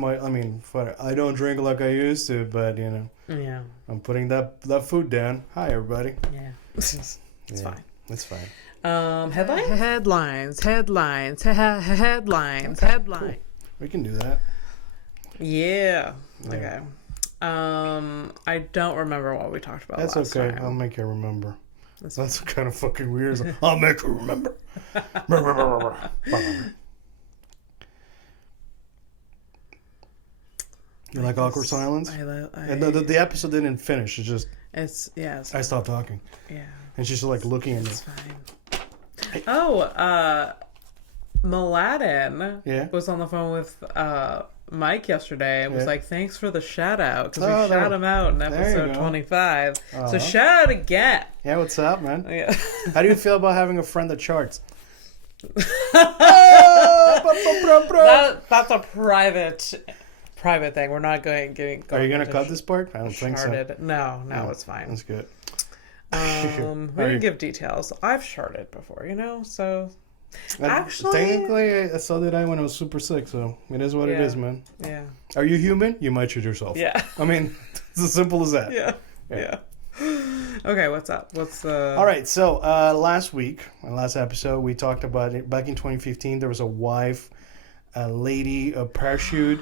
I don't drink like I used to, but, Yeah. I'm putting that food down. Hi, everybody. Yeah. It's fine. It's fine. Headlines. Cool. We can do that. Yeah. Okay. I don't remember what we talked about. That's last okay. time. I'll make you remember. That's kind of fucking weird. I'll make you remember. You like awkward silence? And the episode didn't finish. It's I stopped talking. Yeah. And she's just like looking at me. It's fine. Mladen was on the phone with Mike yesterday and was like, thanks for the shout out, because we shout him out in episode 25. So shout out again. Yeah, what's up, man? Yeah. How do you feel about having a friend that charts? That's a private thing. We're not going Are you going to cut this part? I don't think so. No, it's fine. That's good. We can give details. I've sharded before, so... Actually, technically, so did I when I was super sick, so it is what it is, man. Yeah. Are you human? You might shoot yourself. Yeah. I mean, it's as simple as that. Yeah. Okay, what's up? All right, so last episode, we talked about it. Back in 2015, there was a lady, a parachute.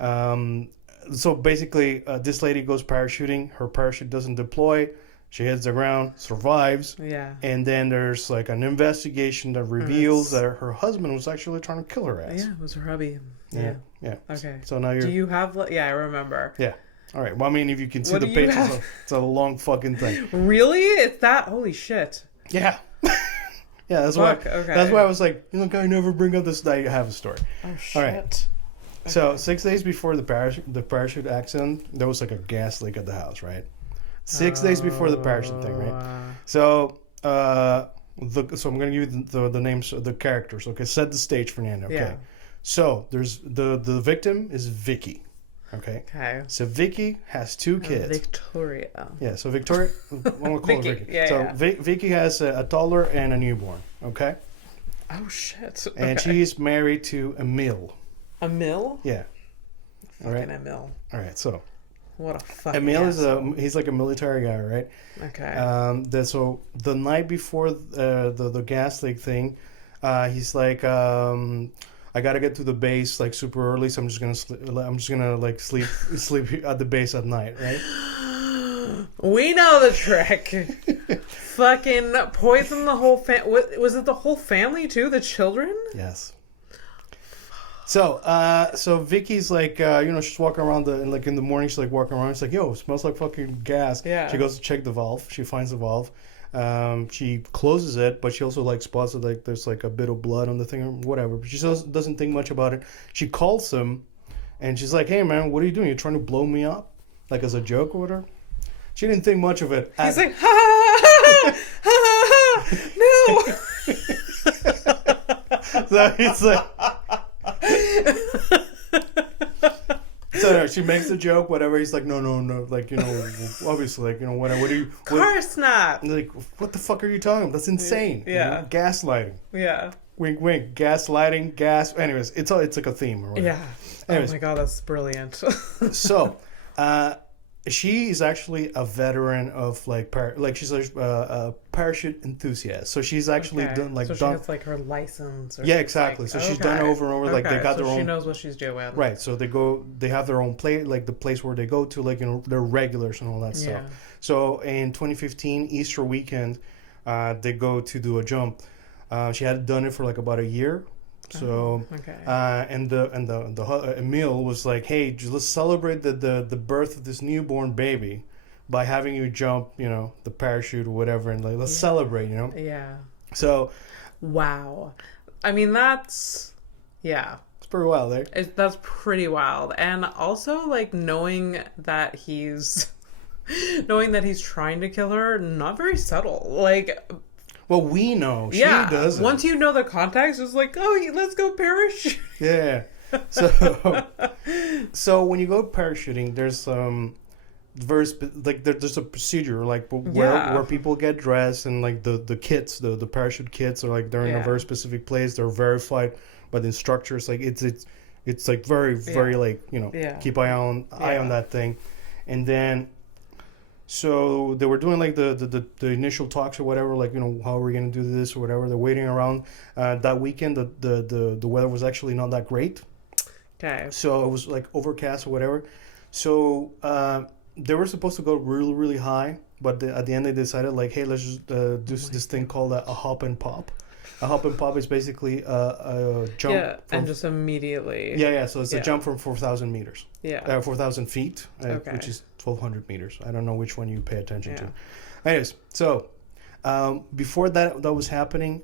So basically, this lady goes parachuting. Her parachute doesn't deploy. She hits the ground, survives. Yeah. And then there's like an investigation that reveals that her husband was actually trying to kill her ass. Yeah, it was her hubby. Yeah. Okay. So now Do you have... Yeah, I remember. Yeah. All right. Well, I mean, if you can see the page, it's a long fucking thing. Really? It's that? Holy shit. Yeah. Yeah, that's why. Okay. That's why I was like, I never bring up this. I have a story. Oh shit. All right. Okay. So 6 days before the parachute accident, there was like a gas leak at the house, right? 6 days before the parachute thing, right? So, so I'm gonna give you the names of the characters. Okay, set the stage, Fernando. Okay. Yeah. So there's the victim is Vicky. Okay. Okay. So Vicky has 2 kids. Victoria. Yeah. So Victoria. I'm gonna call her Vicky. Yeah. So Vicky has a toddler and a newborn. Okay. Oh shit. Okay. And she's married to Emil. Emil? Yeah. All right. Emil. All right. So. What a fucking Emil he's like a military guy, right? Okay. So the night before the gas leak thing, he's like, I gotta get to the base like super early, so I'm just gonna sleep at the base at night, right? We know the trick. Fucking poison the whole was it the whole family too? The children? Yes. So Vicky's like, she's walking around in the morning. She's like walking around. She's like, yo, it smells like fucking gas. Yeah. She goes to check the valve. She finds the valve. She closes it, but she also like spots that like there's like a bit of blood on the thing or whatever. But she doesn't think much about it. She calls him, and she's like, hey man, what are you doing? You're trying to blow me up, like as a joke or whatever. She didn't think much of it. He's like, ha ha ha ha, no. So it's like. So she makes the joke, whatever. He's like, no, like, obviously, like, whatever. What do you? Course not. Like, what the fuck are you talking about? That's insane. Yeah. Gaslighting. Yeah. Wink, wink. Gaslighting, gas. Anyways, it's like a theme. Or whatever. Yeah. Anyways. Oh my god, that's brilliant. So, she is actually a veteran of like she's a parachute enthusiast. So she's actually done so she has like her license. Or yeah, exactly. So she's done over and over. Like they got their own. She knows what she's doing. Right. So they have their own place, like the place where they go to, like they're regulars and all that stuff. So in 2015 Easter weekend, they go to do a jump. She had done it for like about a year. So, and the Emil was like, "Hey, let's celebrate the birth of this newborn baby by having you jump, the parachute or whatever, and like let's celebrate, Yeah. So, wow, I mean that's it's pretty wild, eh? That's pretty wild, and also like knowing that he's trying to kill her, not very subtle, like. Well, we know. She doesn't. Once you know the context, it's like, oh, let's go parachute. Yeah. So when you go parachuting, there's there's a procedure like where people get dressed, and like the kits, the parachute kits are like they're in a very specific place. They're verified by the instructors. Like it's like very like keep eye on that thing, and then. So they were doing like the initial talks or whatever, like how are we gonna do this or whatever. They're waiting around. That weekend the weather was actually not that great. Okay. So it was like overcast or whatever. So they were supposed to go really really high, but at the end they decided like, hey, let's just do this thing called a hop and pop. A hop and pop is basically a jump. Yeah, and just immediately. Yeah. So it's a jump from 4,000 meters. Yeah. 4,000 feet, which is 1,200 meters. I don't know which one you pay attention to. Anyways, so before that was happening,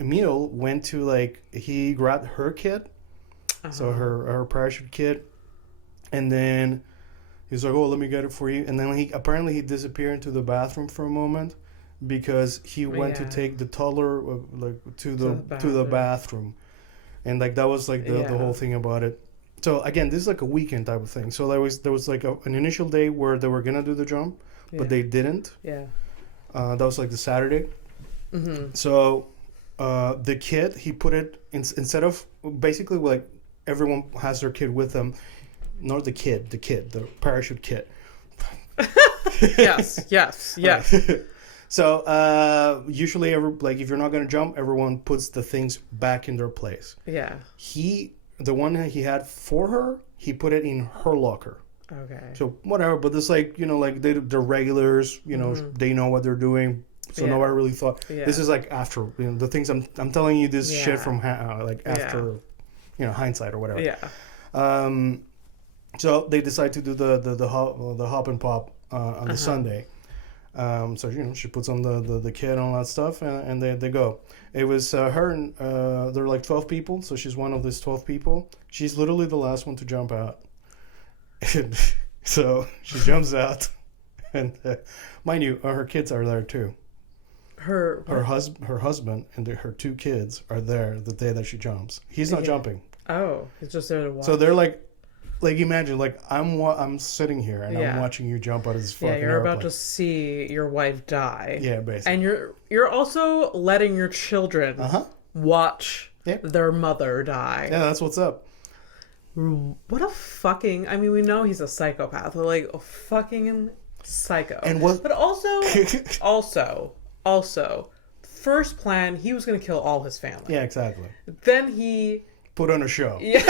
Emil went to he grabbed her kit, so her parachute kit, and then he's like, oh, let me get it for you. And then he disappeared into the bathroom for a moment. Because he went to take the toddler to the bathroom, and like that was like the whole thing about it. So again, this is like a weekend type of thing. So there was like an initial day where they were gonna do the jump, but they didn't. Yeah. That was like the Saturday. Mm-hmm. So the kid, he put it instead of basically like everyone has their kid with them, not the parachute kit. Yes. So usually, if you're not gonna jump, everyone puts the things back in their place. Yeah. The one he had for her, he put it in her locker. Okay. So whatever, but it's like they're regulars. They know what they're doing. So nobody really thought. Yeah. This is like after the things I'm telling you this shit from after hindsight or whatever. Yeah. So they decide to do the hop and pop on the Sunday. So she puts on the kit and all that stuff, and they go. It was her and there are like 12 people, so she's one of these 12 people. She's literally the last one to jump out. So she jumps out, and mind you, her kids are there too. Her husband and her two kids are there the day that she jumps. He's not jumping. Oh, he's just there to watch. So they're like imagine, I'm sitting here and I'm watching you jump out of this fucking you're airplane. about to see your wife die. Yeah, basically. And you're also letting your children watch their mother die. Yeah, that's what's up. What a fucking... I mean, we know he's a psychopath. Like, a fucking psycho. And what... But also, first plan, he was going to kill all his family. Yeah, exactly. Then he... Put on a show. Yeah.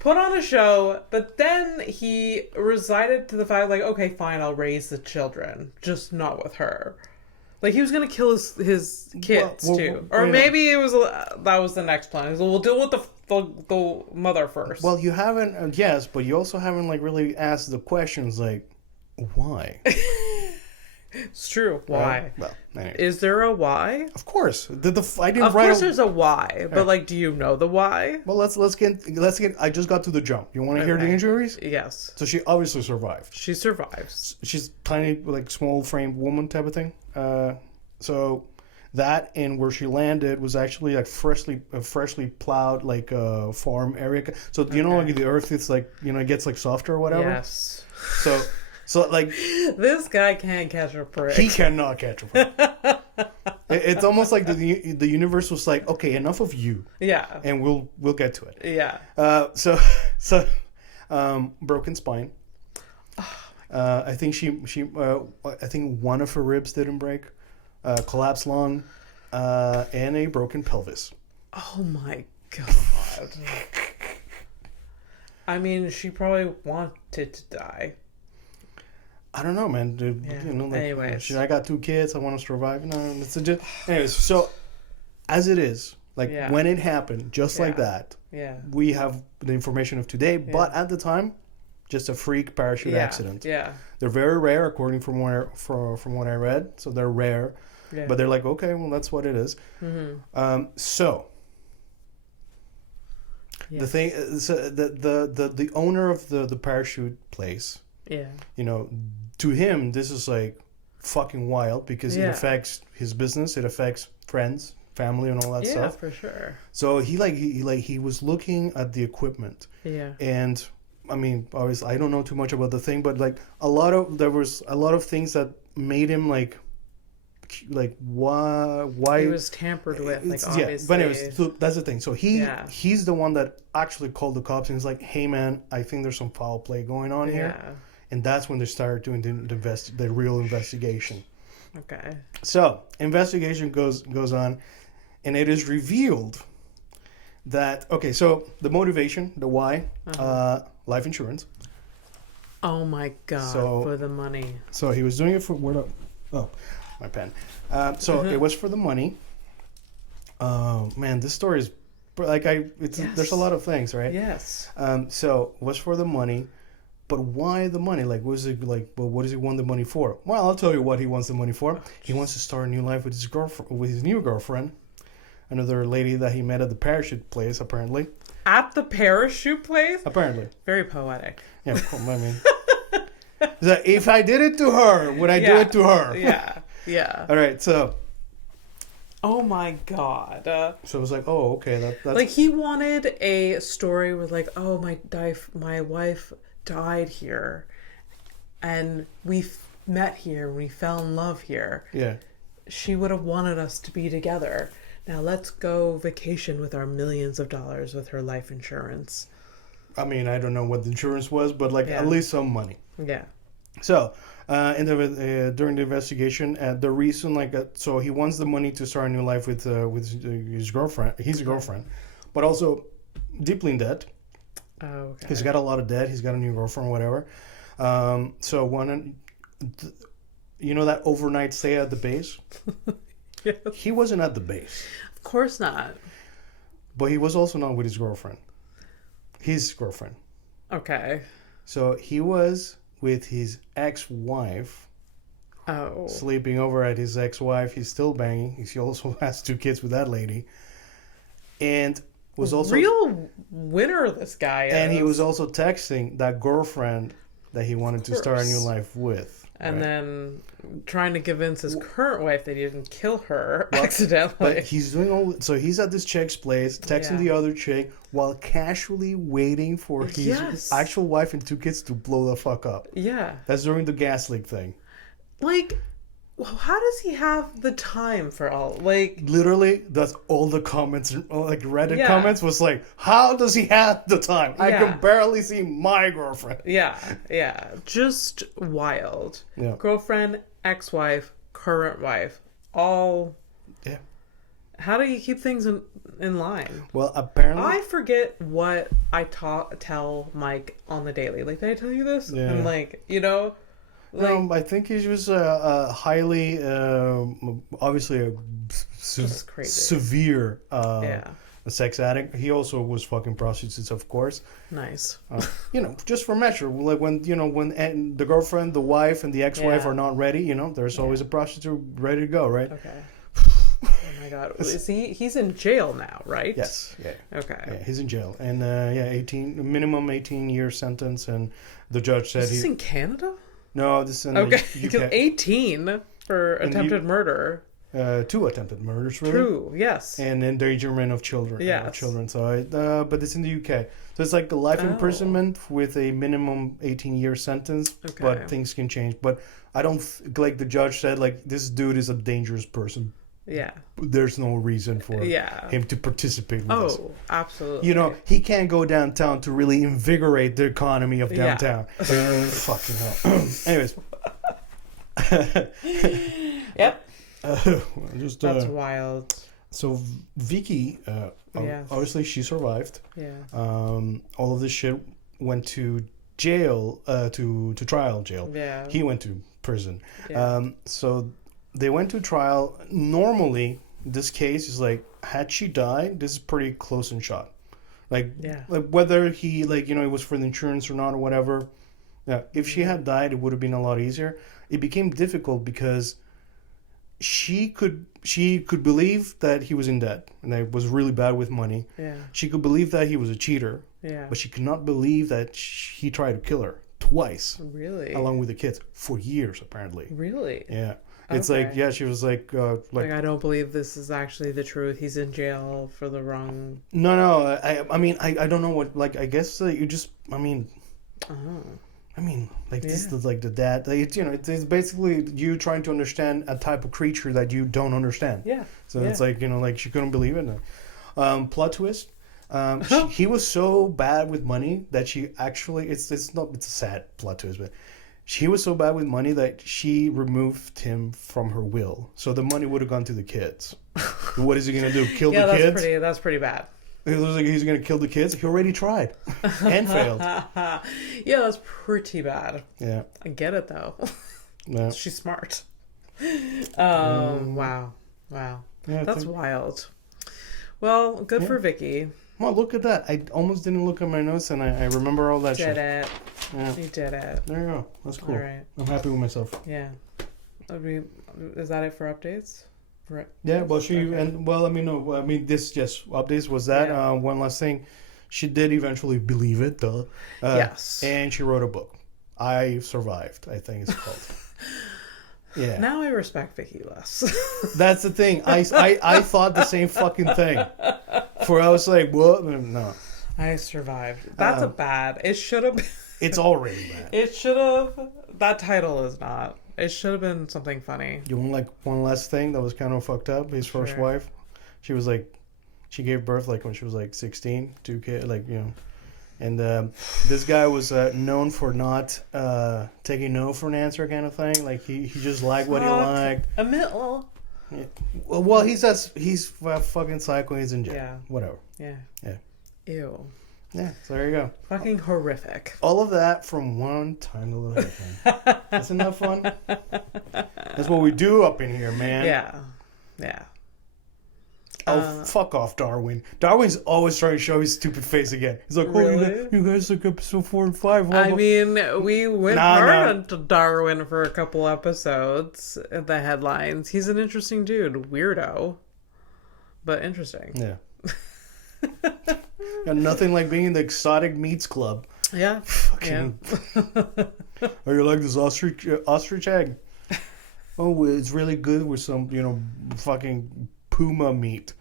Put on a show, but then he resigned to the fact, like, okay, fine, I'll raise the children, just not with her. Like, he was going to kill his kids, too. Or maybe that was the next plan. We'll deal with the mother first. Well, you haven't, yes, but you also haven't, like, really asked the questions, like, why? It's true. Why? Well, anyway. Is there a why? Of course. I didn't Of course there's a why, but, like, do you know the why? Well, let's get, I just got to the jump. You want to hear the injuries? Yes. So she obviously survived. She survives. She's tiny, like, small framed woman type of thing. So that and where she landed was actually like freshly plowed, like farm area. So you know, like the earth, it's like, it gets like softer or whatever. Yes. So like this guy can't catch a prick. He cannot catch a prick. It's almost like the universe was like, okay, enough of you, Yeah. and we'll get to it. Yeah. So broken spine. I think I think one of her ribs didn't break. Collapsed lung, and a broken pelvis. Oh my God. I mean, she probably wanted to die. I don't know, man. Dude, Yeah. you know, like, Anyways. I got 2 kids. I want to survive. Anyways, so as it is, like Yeah. when it happened, just like Yeah. that, Yeah. we have the information of today. But at the time, just a freak parachute accident. Yeah. They're very rare, according from what I read. So they're rare, Yeah. but they're like, okay, well, that's what it is. Mm-hmm. So the thing, so the owner of the parachute place, Yeah. you know, to him, this is like fucking wild because it affects his business, it affects friends, family, and all that stuff. Yeah, for sure. So he was looking at the equipment. Yeah. And I mean, obviously, I don't know too much about the thing, but like there was a lot of things that made him like why He was tampered with, like, obviously. yeah. But anyways, so that's the thing. So he's the one that actually called the cops and he's like, hey man, I think there's some foul play going on here. And that's when they started doing the real investigation. Okay. So investigation goes on, and it is revealed that so the motivation, the why, life insurance. Oh my God! For the money. So he was doing it for my pen. So it was for the money. Man, this story is like there's a lot of things, right? Yes. So it was for the money. But why the money? Like, was it like? Well, what does he want the money for? Well, I'll tell you what he wants the money for. He wants to start a new life with his girlfriend, with his new girlfriend, another lady that he met at the parachute place, apparently. At the parachute place? Apparently. Very poetic. Yeah, I mean, that if I did it to her, would I do it to her? Yeah. All right, so. Oh my God. So it was like, oh, okay, that's like he wanted a story with like, oh my wife died here and we met here, we fell in love here. Yeah. She would have wanted us to be together. Now let's go vacation with our millions of dollars with her life insurance. I mean, I don't know what the insurance was, but like at least some money. Yeah. So, during the investigation, the reason so he wants the money to start a new life with his girlfriend. He's a girlfriend, but also deeply in debt. Oh, okay. He's got a lot of debt. He's got a new girlfriend, whatever. So you know that overnight stay at the base? Yes. He wasn't at the base. Of course not. But he was also not with his girlfriend. His girlfriend. Okay. So he was with his ex-wife. Oh. Sleeping over at his ex-wife. He's still banging. He also has 2 kids with that lady. And was also real winner, this guy is. And he was also texting that girlfriend that he wanted to start a new life with. And then trying to convince his current wife that he didn't kill her accidentally. But he's doing so he's at this chick's place, texting the other chick while casually waiting for his actual wife and 2 kids to blow the fuck up. Yeah. That's during the gas leak thing. Like, how does he have the time for all, like... Literally, that's all the comments, like Reddit comments was like, how does he have the time? I can barely see my girlfriend. Yeah. Just wild. Yeah. Girlfriend, ex-wife, current wife, all... Yeah. How do you keep things in line? Well, apparently... I forget what I tell Mike on the daily. Like, did I tell you this? Yeah. And like, you know... Like, I think he was a highly, obviously a severe sex addict. He also was fucking prostitutes, of course. Nice. Just for measure. Like when the girlfriend, the wife, and the ex-wife are not ready, there's always a prostitute ready to go, right? Okay. Oh my God. He's in jail now, right? Yes. Yeah. Okay. Yeah, he's in jail. And minimum 18-year sentence. And the judge said Is this in Canada? No, this is in the UK. 18 for attempted murder. 2 attempted murders, really. True, yes. And endangerment of children. Yes. Children. So, but it's in the UK. So it's like a life imprisonment with a minimum 18-year sentence. Okay. But things can change. But I don't like the judge said, like, this dude is a dangerous person. Yeah. there's no reason for Yeah. him to participate with us. Oh, absolutely. You know, he can't go downtown to really invigorate the economy of downtown. Fucking hell. Anyways. Yep. Just That's wild. So Vicky, obviously she survived. Yeah. All of this shit went to jail, to trial jail. Yeah. He went to prison. Yeah. So they went to trial. Normally, this case is like, had she died, this is pretty close and shot. Like whether he it was for the insurance or not or whatever. Yeah, if she had died, it would have been a lot easier. It became difficult because she could believe that he was in debt and that was really bad with money. Yeah. She could believe that he was a cheater. Yeah. But she could not believe that he tried to kill her twice. Really? Along with the kids for years, apparently. Really? Yeah. It's like, she was like I don't believe this is actually the truth. He's in jail for the wrong. No. I mean, I don't know what, like, I guess you just, I mean, this is like the dad. Like, it's basically you trying to understand a type of creature that you don't understand. Yeah. So it's like, like she couldn't believe it. Plot twist. He was so bad with money that she actually, it's a sad plot twist, but he was so bad with money that she removed him from her will. So the money would have gone to the kids. What is he going to do? Kill the kids? That's pretty bad. It looks like he's going to kill the kids. He already tried and failed. Yeah, that's pretty bad. Yeah. I get it, though. Yeah. She's smart. Wow. Yeah, that's wild. Well, good for Vicky. Well, look at that. I almost didn't look at my notes, and I remember all that shit. Did it. Yeah. You did it. There you go. That's cool. All right. I'm happy with myself. Yeah. Is that it for updates? Right. Yeah, well, this just updates was that. Yeah. One last thing. She did eventually believe it, though. Yes. And she wrote a book. I Survived, I think it's called. Yeah. Now I respect Vicky less. That's the thing. I thought the same fucking thing. I was like, what? No. I Survived. That's it should have been. It's already bad. It should have. That title is not. It should have been something funny. You want one last thing that was kind of fucked up? His first wife, she was she gave birth when she was 16, 2 kids, and this guy was known for not taking no for an answer kind of thing. Like he just liked what he liked. A middle. Yeah. Well, he's a fucking psycho. He's in jail. Yeah. Whatever. Yeah. Yeah. Ew. Yeah, so there you go. Fucking horrific. All of that from one tiny little headline. Isn't that fun? That's what we do up in here, man. Yeah. Yeah. Oh, fuck off, Darwin. Darwin's always trying to show his stupid face again. He's like, really? you guys look episode 4 and 5. I mean, we went hard onto Darwin for a couple episodes at the headlines. He's an interesting dude. Weirdo. But interesting. Yeah. And nothing like being in the exotic meats club. Yeah. Fucking. Yeah. Are you like this ostrich egg? Oh, it's really good with some, fucking puma meat.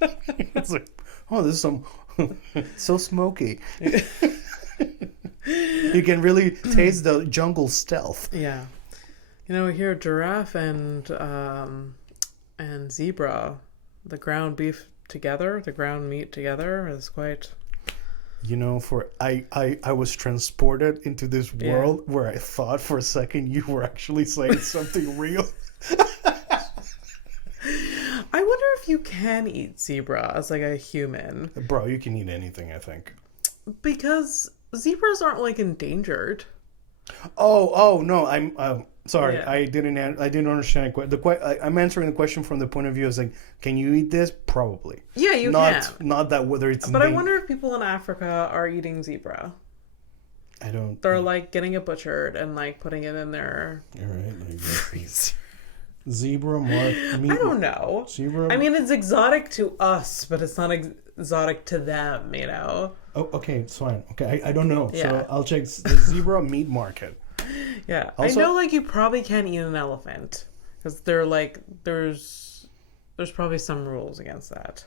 It's like, oh, this is some so smoky. You can really taste the jungle stealth. Yeah. Here giraffe and zebra, the ground beef together, the ground meat together is quite. I was transported into this world where I thought for a second you were actually saying something real. I wonder if you can eat zebra as a human. Bro, you can eat anything, I think. Because zebras aren't endangered. Oh no, I'm sorry. Yeah. I didn't understand I'm answering the question from the point of view of can you eat this? Probably. Yeah, you can. Not Not that whether it's. But I wonder if people in Africa are eating zebra. I don't. They're getting it butchered and putting it in their. All right. Zebra mark meat. I don't know. Zebra. I mean, it's exotic to us, but it's not exotic to them. Oh, okay, it's fine. Okay, I don't know. Yeah. So I'll check the zebra meat market. Yeah. Also, I know you probably can't eat an elephant because they're there's probably some rules against that.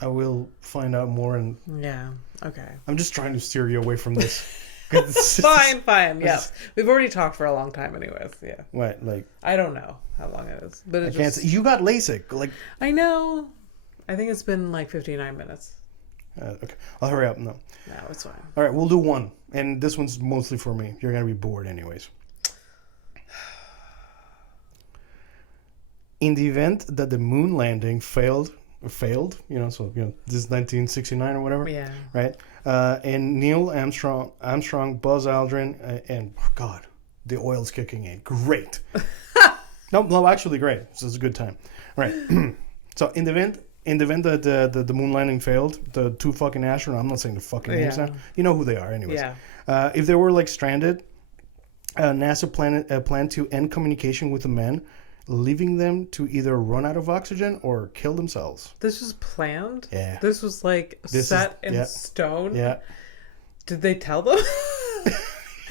I will find out more and. Yeah. Okay. I'm just trying to steer you away from this. Fine. Yes, we've already talked for a long time, anyways. Yeah. What, like? I don't know how long it is, but Can't say, you got LASIK, like. I know. I think it's been like 59 minutes. Okay, I'll hurry up. No, it's fine. All right, we'll do one, and this one's mostly for me. You're gonna be bored, anyways. In the event that the moon landing failed, so this is 1969 or whatever. Yeah. Right. And Neil Armstrong, Buzz Aldrin, and God, the oil's kicking in. Great. No, actually great. This is a good time. Right. So in the event that the moon landing failed, the two fucking astronauts, I'm not saying the fucking names now. You know who they are, anyways. Yeah. If they were like stranded, NASA planned to end communication with the men, leaving them to either run out of oxygen or kill themselves. This was planned? Yeah. This was like set in stone? Yeah. Did they tell them?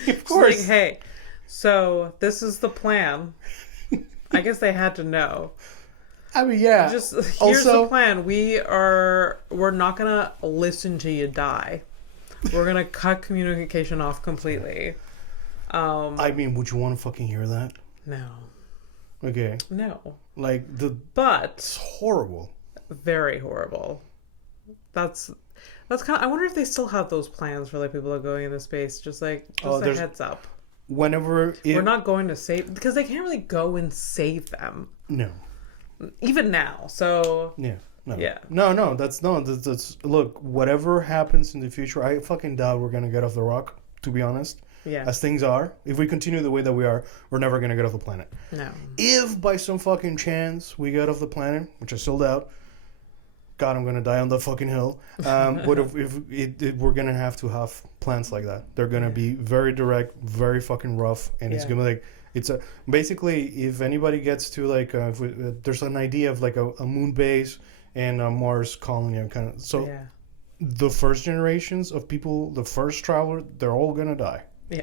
Of course. Like, hey, so this is the plan. I guess they had to know. I mean, yeah. Just here's the plan. We're not gonna listen to you die. We're gonna cut communication off completely. I mean, would you want to fucking hear that? No. Okay. No. Like But it's horrible. Very horrible. That's kind of. I wonder if they still have those plans for like people that are going into space. Just a heads up. We're not going to save, because they can't really go and save them. No. Even now. So. Yeah. No. Yeah. No. That's look. Whatever happens in the future, I fucking doubt we're gonna get off the rock. To be honest. Yeah. As things are, if we continue the way that we are, we're never gonna get off the planet. No. If by some fucking chance we get off the planet, which I still doubt, God, I'm gonna die on that fucking hill. But if we're gonna have to have plans like that, they're gonna be very direct, very fucking rough, and it's gonna be like basically if anybody gets to like there's an idea of like a moon base and a Mars colony and kind of the first generations of people, the first traveler, they're all gonna die. Yeah.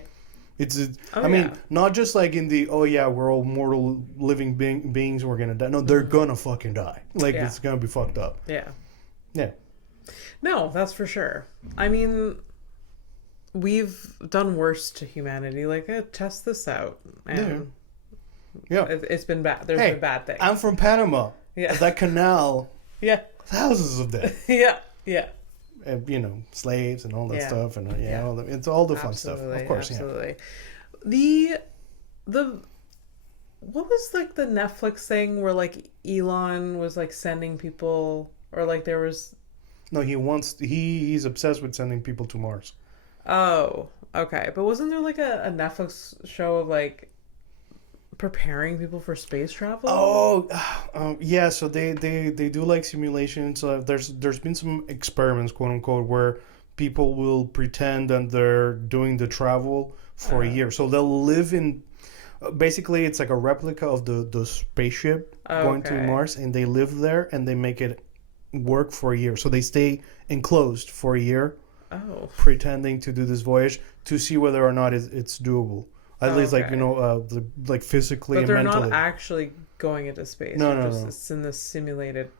I mean, not just like in the, we're all mortal living beings and we're going to die. No, they're going to fucking die. Like, it's going to be fucked up. Yeah. Yeah. No, that's for sure. I mean, we've done worse to humanity. Like, test this out. And it's been bad. There's been bad things. I'm from Panama. Yeah. That canal. Yeah. Thousands of them. Yeah. Yeah. Slaves and all that stuff, and it's all the fun stuff, of course. Absolutely. The what was like the Netflix thing where like Elon was like sending people, or like there was. No, he's obsessed with sending people to Mars. Oh, okay, but wasn't there like a Netflix show of like preparing people for space travel? Yeah, so they do like simulations. There's been some experiments, quote unquote, where people will pretend that they're doing the travel for a year, so they'll live in basically it's like a replica of the spaceship going to Mars, and they live there and they make it work for a year, so they stay enclosed for a year, pretending to do this voyage to see whether or not it's doable. At least, like, like physically and mentally. But they're not actually going into space. No. It's in this simulated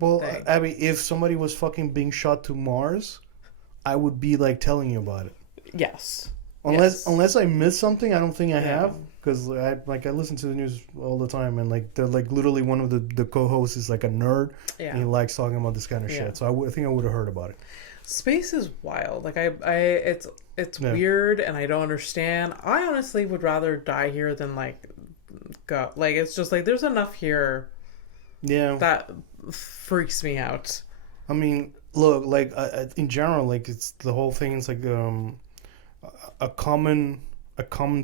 thing. Abby, if somebody was fucking being shot to Mars, I would be, like, telling you about it. Yes. Unless I missed something, I don't think I have. Because, I listen to the news all the time, and, like, they're, like, literally one of the co-hosts is, like, a nerd. Yeah. And he likes talking about this kind of shit. So I think I would have heard about it. Space is wild. Like it's weird, and I don't understand. I honestly would rather die here than like go. Like it's just like there's enough here. Yeah. That freaks me out. I mean, look, like in general, like it's the whole thing is like a common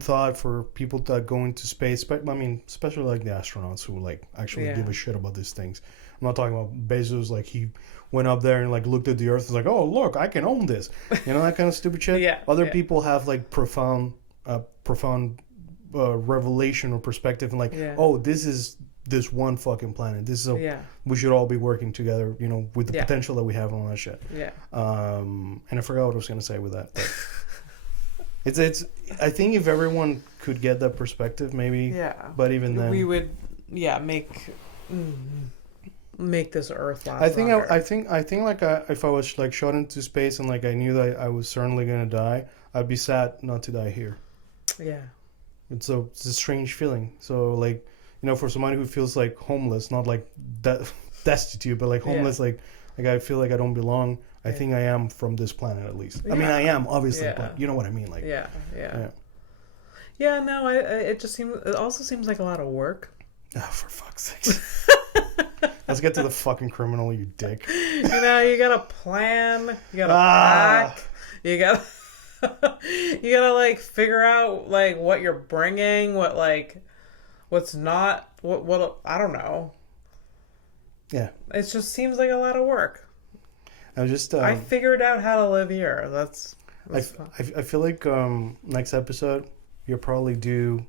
thought for people that go into space. But I mean, especially like the astronauts who like actually give a shit about these things. I'm not talking about Bezos, like he went up there and like looked at the Earth and was like, oh look, I can own this, that kind of stupid shit. Other people have like profound revelation or perspective and like, oh, this is this one fucking planet. This is we should all be working together, with the potential that we have and all that shit. And I forgot what I was gonna say with that. But it's I think if everyone could get that perspective, maybe. Yeah. But even then, we would make. make this Earth last I think longer. I think like if I was like shot into space and like I knew that I was certainly gonna die, I'd be sad not to die here. Yeah. It's a strange feeling. So like, you know, for somebody who feels like homeless, not like destitute, but like homeless, like I feel like I don't belong. I think I am from this planet at least. I mean, I am obviously, but you know what I mean, like. Yeah. No, it just seems. It also seems like a lot of work. Oh, for fuck's sake! Let's get to the fucking criminal, you dick. You know, you gotta plan. You gotta pack. You gotta. You gotta like figure out like what you're bringing, what's not, what I don't know. Yeah, it just seems like a lot of work. I figured out how to live here. That's I feel like next episode you'll probably do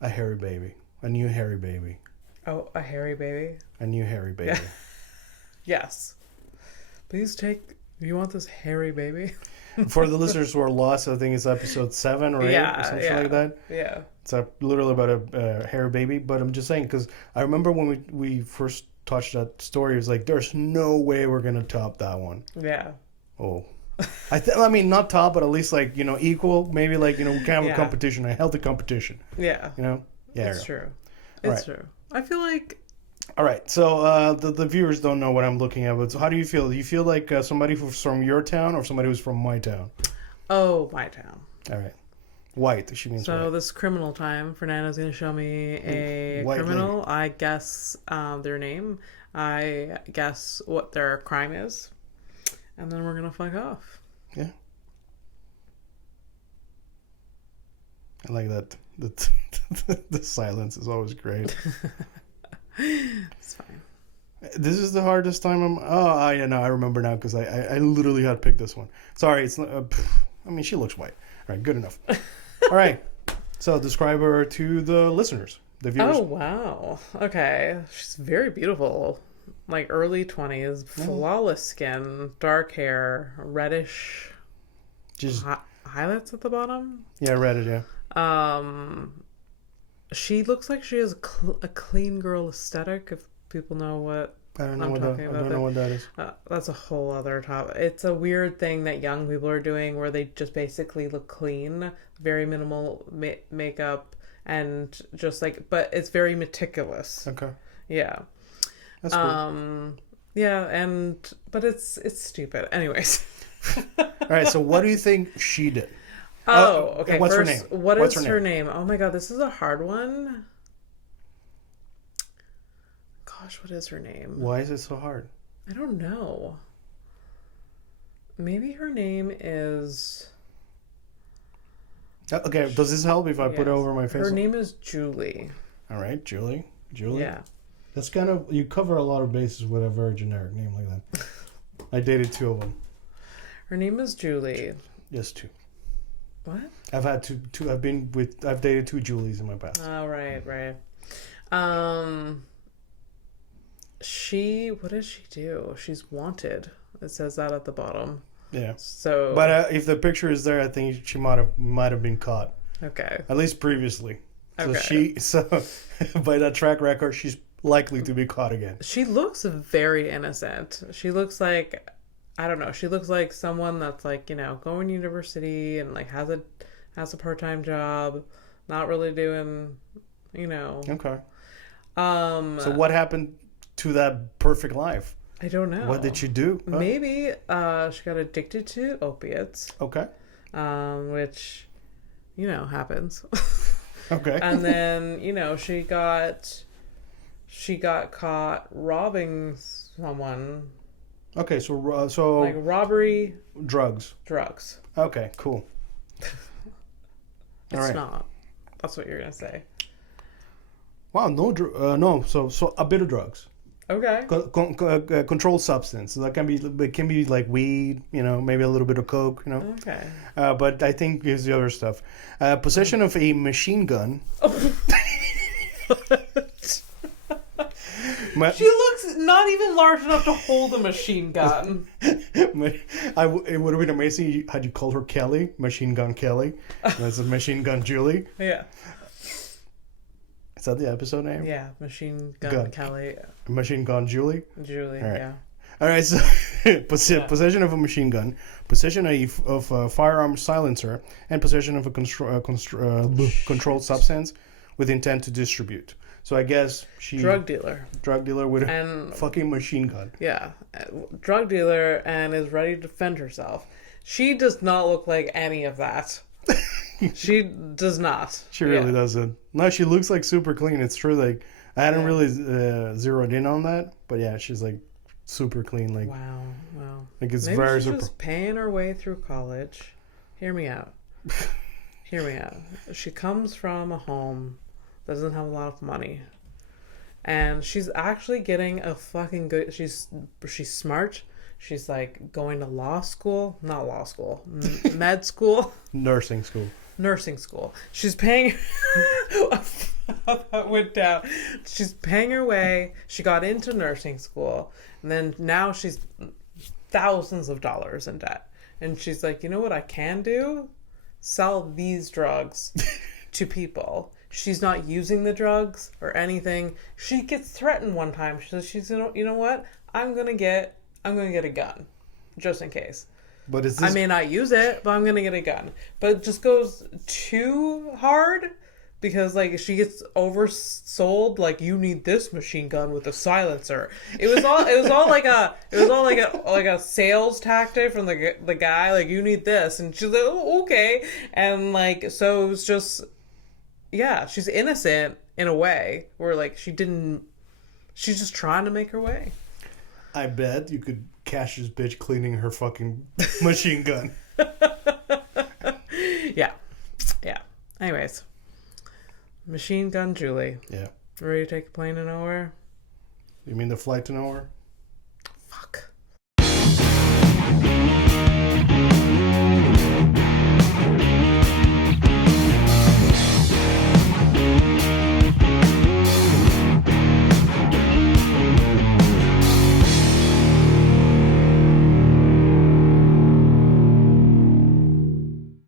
a hairy baby, a new hairy baby. Oh, a hairy baby. A new hairy baby. Yeah. Yes. Please take. You want this hairy baby? For the listeners who are lost, I think it's episode 7 or 8 or something like that. Yeah. It's literally about a hairy baby. But I'm just saying, because I remember when we first touched that story, it was like, there's no way we're going to top that one. Yeah. Oh. I mean, not top, but at least like, you know, equal. Maybe like, you know, we can have a competition, a healthy competition. Yeah. You know? Yeah. It's true. It's true. I feel like... All right, so the viewers don't know what I'm looking at, but so how do you feel? Do you feel like somebody who's from your town or somebody who's from my town? Oh, my town. All right. White, she means so white. This criminal time, Fernando's going to show me a white criminal. Lady. I guess their name. I guess what their crime is. And then we're going to fuck off. Yeah. I like that. The silence is always great. It's fine. This is the hardest time I remember now because I literally had picked this one. Sorry, it's not. I mean, she looks white. All right, good enough. All right, so describe her to the listeners, the viewers. Oh wow. Okay, she's very beautiful. Like early 20s, flawless skin, dark hair, reddish. Just highlights at the bottom. Yeah, reddish. Yeah. She looks like she has a clean girl aesthetic. If people know what I'm talking about, I don't know what that is. That's a whole other topic. It's a weird thing that young people are doing where they just basically look clean, very minimal makeup, and just like, but it's very meticulous. Okay. Yeah. That's cool. Yeah, but it's stupid. Anyways. All right. So what do you think she did? Oh, okay. What's First, her name? What's her name? Oh my god, this is a hard one. Gosh, what is her name? Why is it so hard? I don't know. Maybe her name is... Okay, does this help if I put it over my face? Her name is Julie. All right, Julie. Yeah. That's kind of... You cover a lot of bases with a very generic name like that. I dated 2 of them. Her name is Julie. Yes, 2. What? I've had two. I've dated 2 Julies in my past. Oh, right. What does she do? She's wanted. It says that at the bottom. Yeah. So. But if the picture is there, I think she might have been caught. Okay. At least previously. Okay. So by that track record, she's likely to be caught again. She looks very innocent. She looks like, I don't know. She looks like someone that's like, you know, going to university and like has a part-time job, not really doing, you know. Okay. So what happened to that perfect life? I don't know. What did she do? Maybe she got addicted to opiates. Okay. Which, you know, happens. Okay. And then, you know, she got caught robbing someone. Okay, so like robbery, drugs. Okay, cool. It's not. That's what you're gonna say. Wow, no. So a bit of drugs. Okay. Controlled substance. So it can be like weed, you know, maybe a little bit of coke, you know. Okay. But I think it's the other stuff. Possession of a machine gun. She looks not even large enough to hold a machine gun. It would have been amazing had you called her Kelly, Machine Gun Kelly. That's a Machine Gun Julie. Yeah. Is that the episode name? Yeah, Machine Gun Kelly. Machine Gun Julie? Julie, All right. yeah. All right, so possession of a machine gun, possession of a firearm silencer, and possession of a controlled substance with intent to distribute. So I guess she... Drug dealer with a fucking machine gun. Yeah. Drug dealer and is ready to defend herself. She does not look like any of that. She does not. She really doesn't. No, she looks like super clean. It's true. Like, I hadn't really zeroed in on that. But yeah, she's like super clean. Like, wow. Like, it's maybe very she's just paying her way through college. Hear me out. She comes from a home that doesn't have a lot of money. And she's actually getting a fucking good... She's smart. She's like going to med school. Nursing school. She's paying... that went down. She's paying her way. She got into nursing school. And then now she's thousands of dollars in debt. And she's like, you know what I can do? Sell these drugs to people. She's not using the drugs or anything. She gets threatened one time. She says, you know what? I'm gonna get a gun, just in case. But is this... I may not use it, but I'm gonna get a gun. But it just goes too hard because like she gets oversold. Like, you need this machine gun with a silencer. It was all like a sales tactic from the guy. Like, you need this, and she's like, oh, okay, and like so it was just. Yeah, she's innocent in a way where like she's just trying to make her way. I bet you could catch this bitch cleaning her fucking machine gun. Yeah. Anyways, Machine Gun Julie. Yeah. Ready to take a plane to nowhere? You mean the flight to nowhere? Fuck.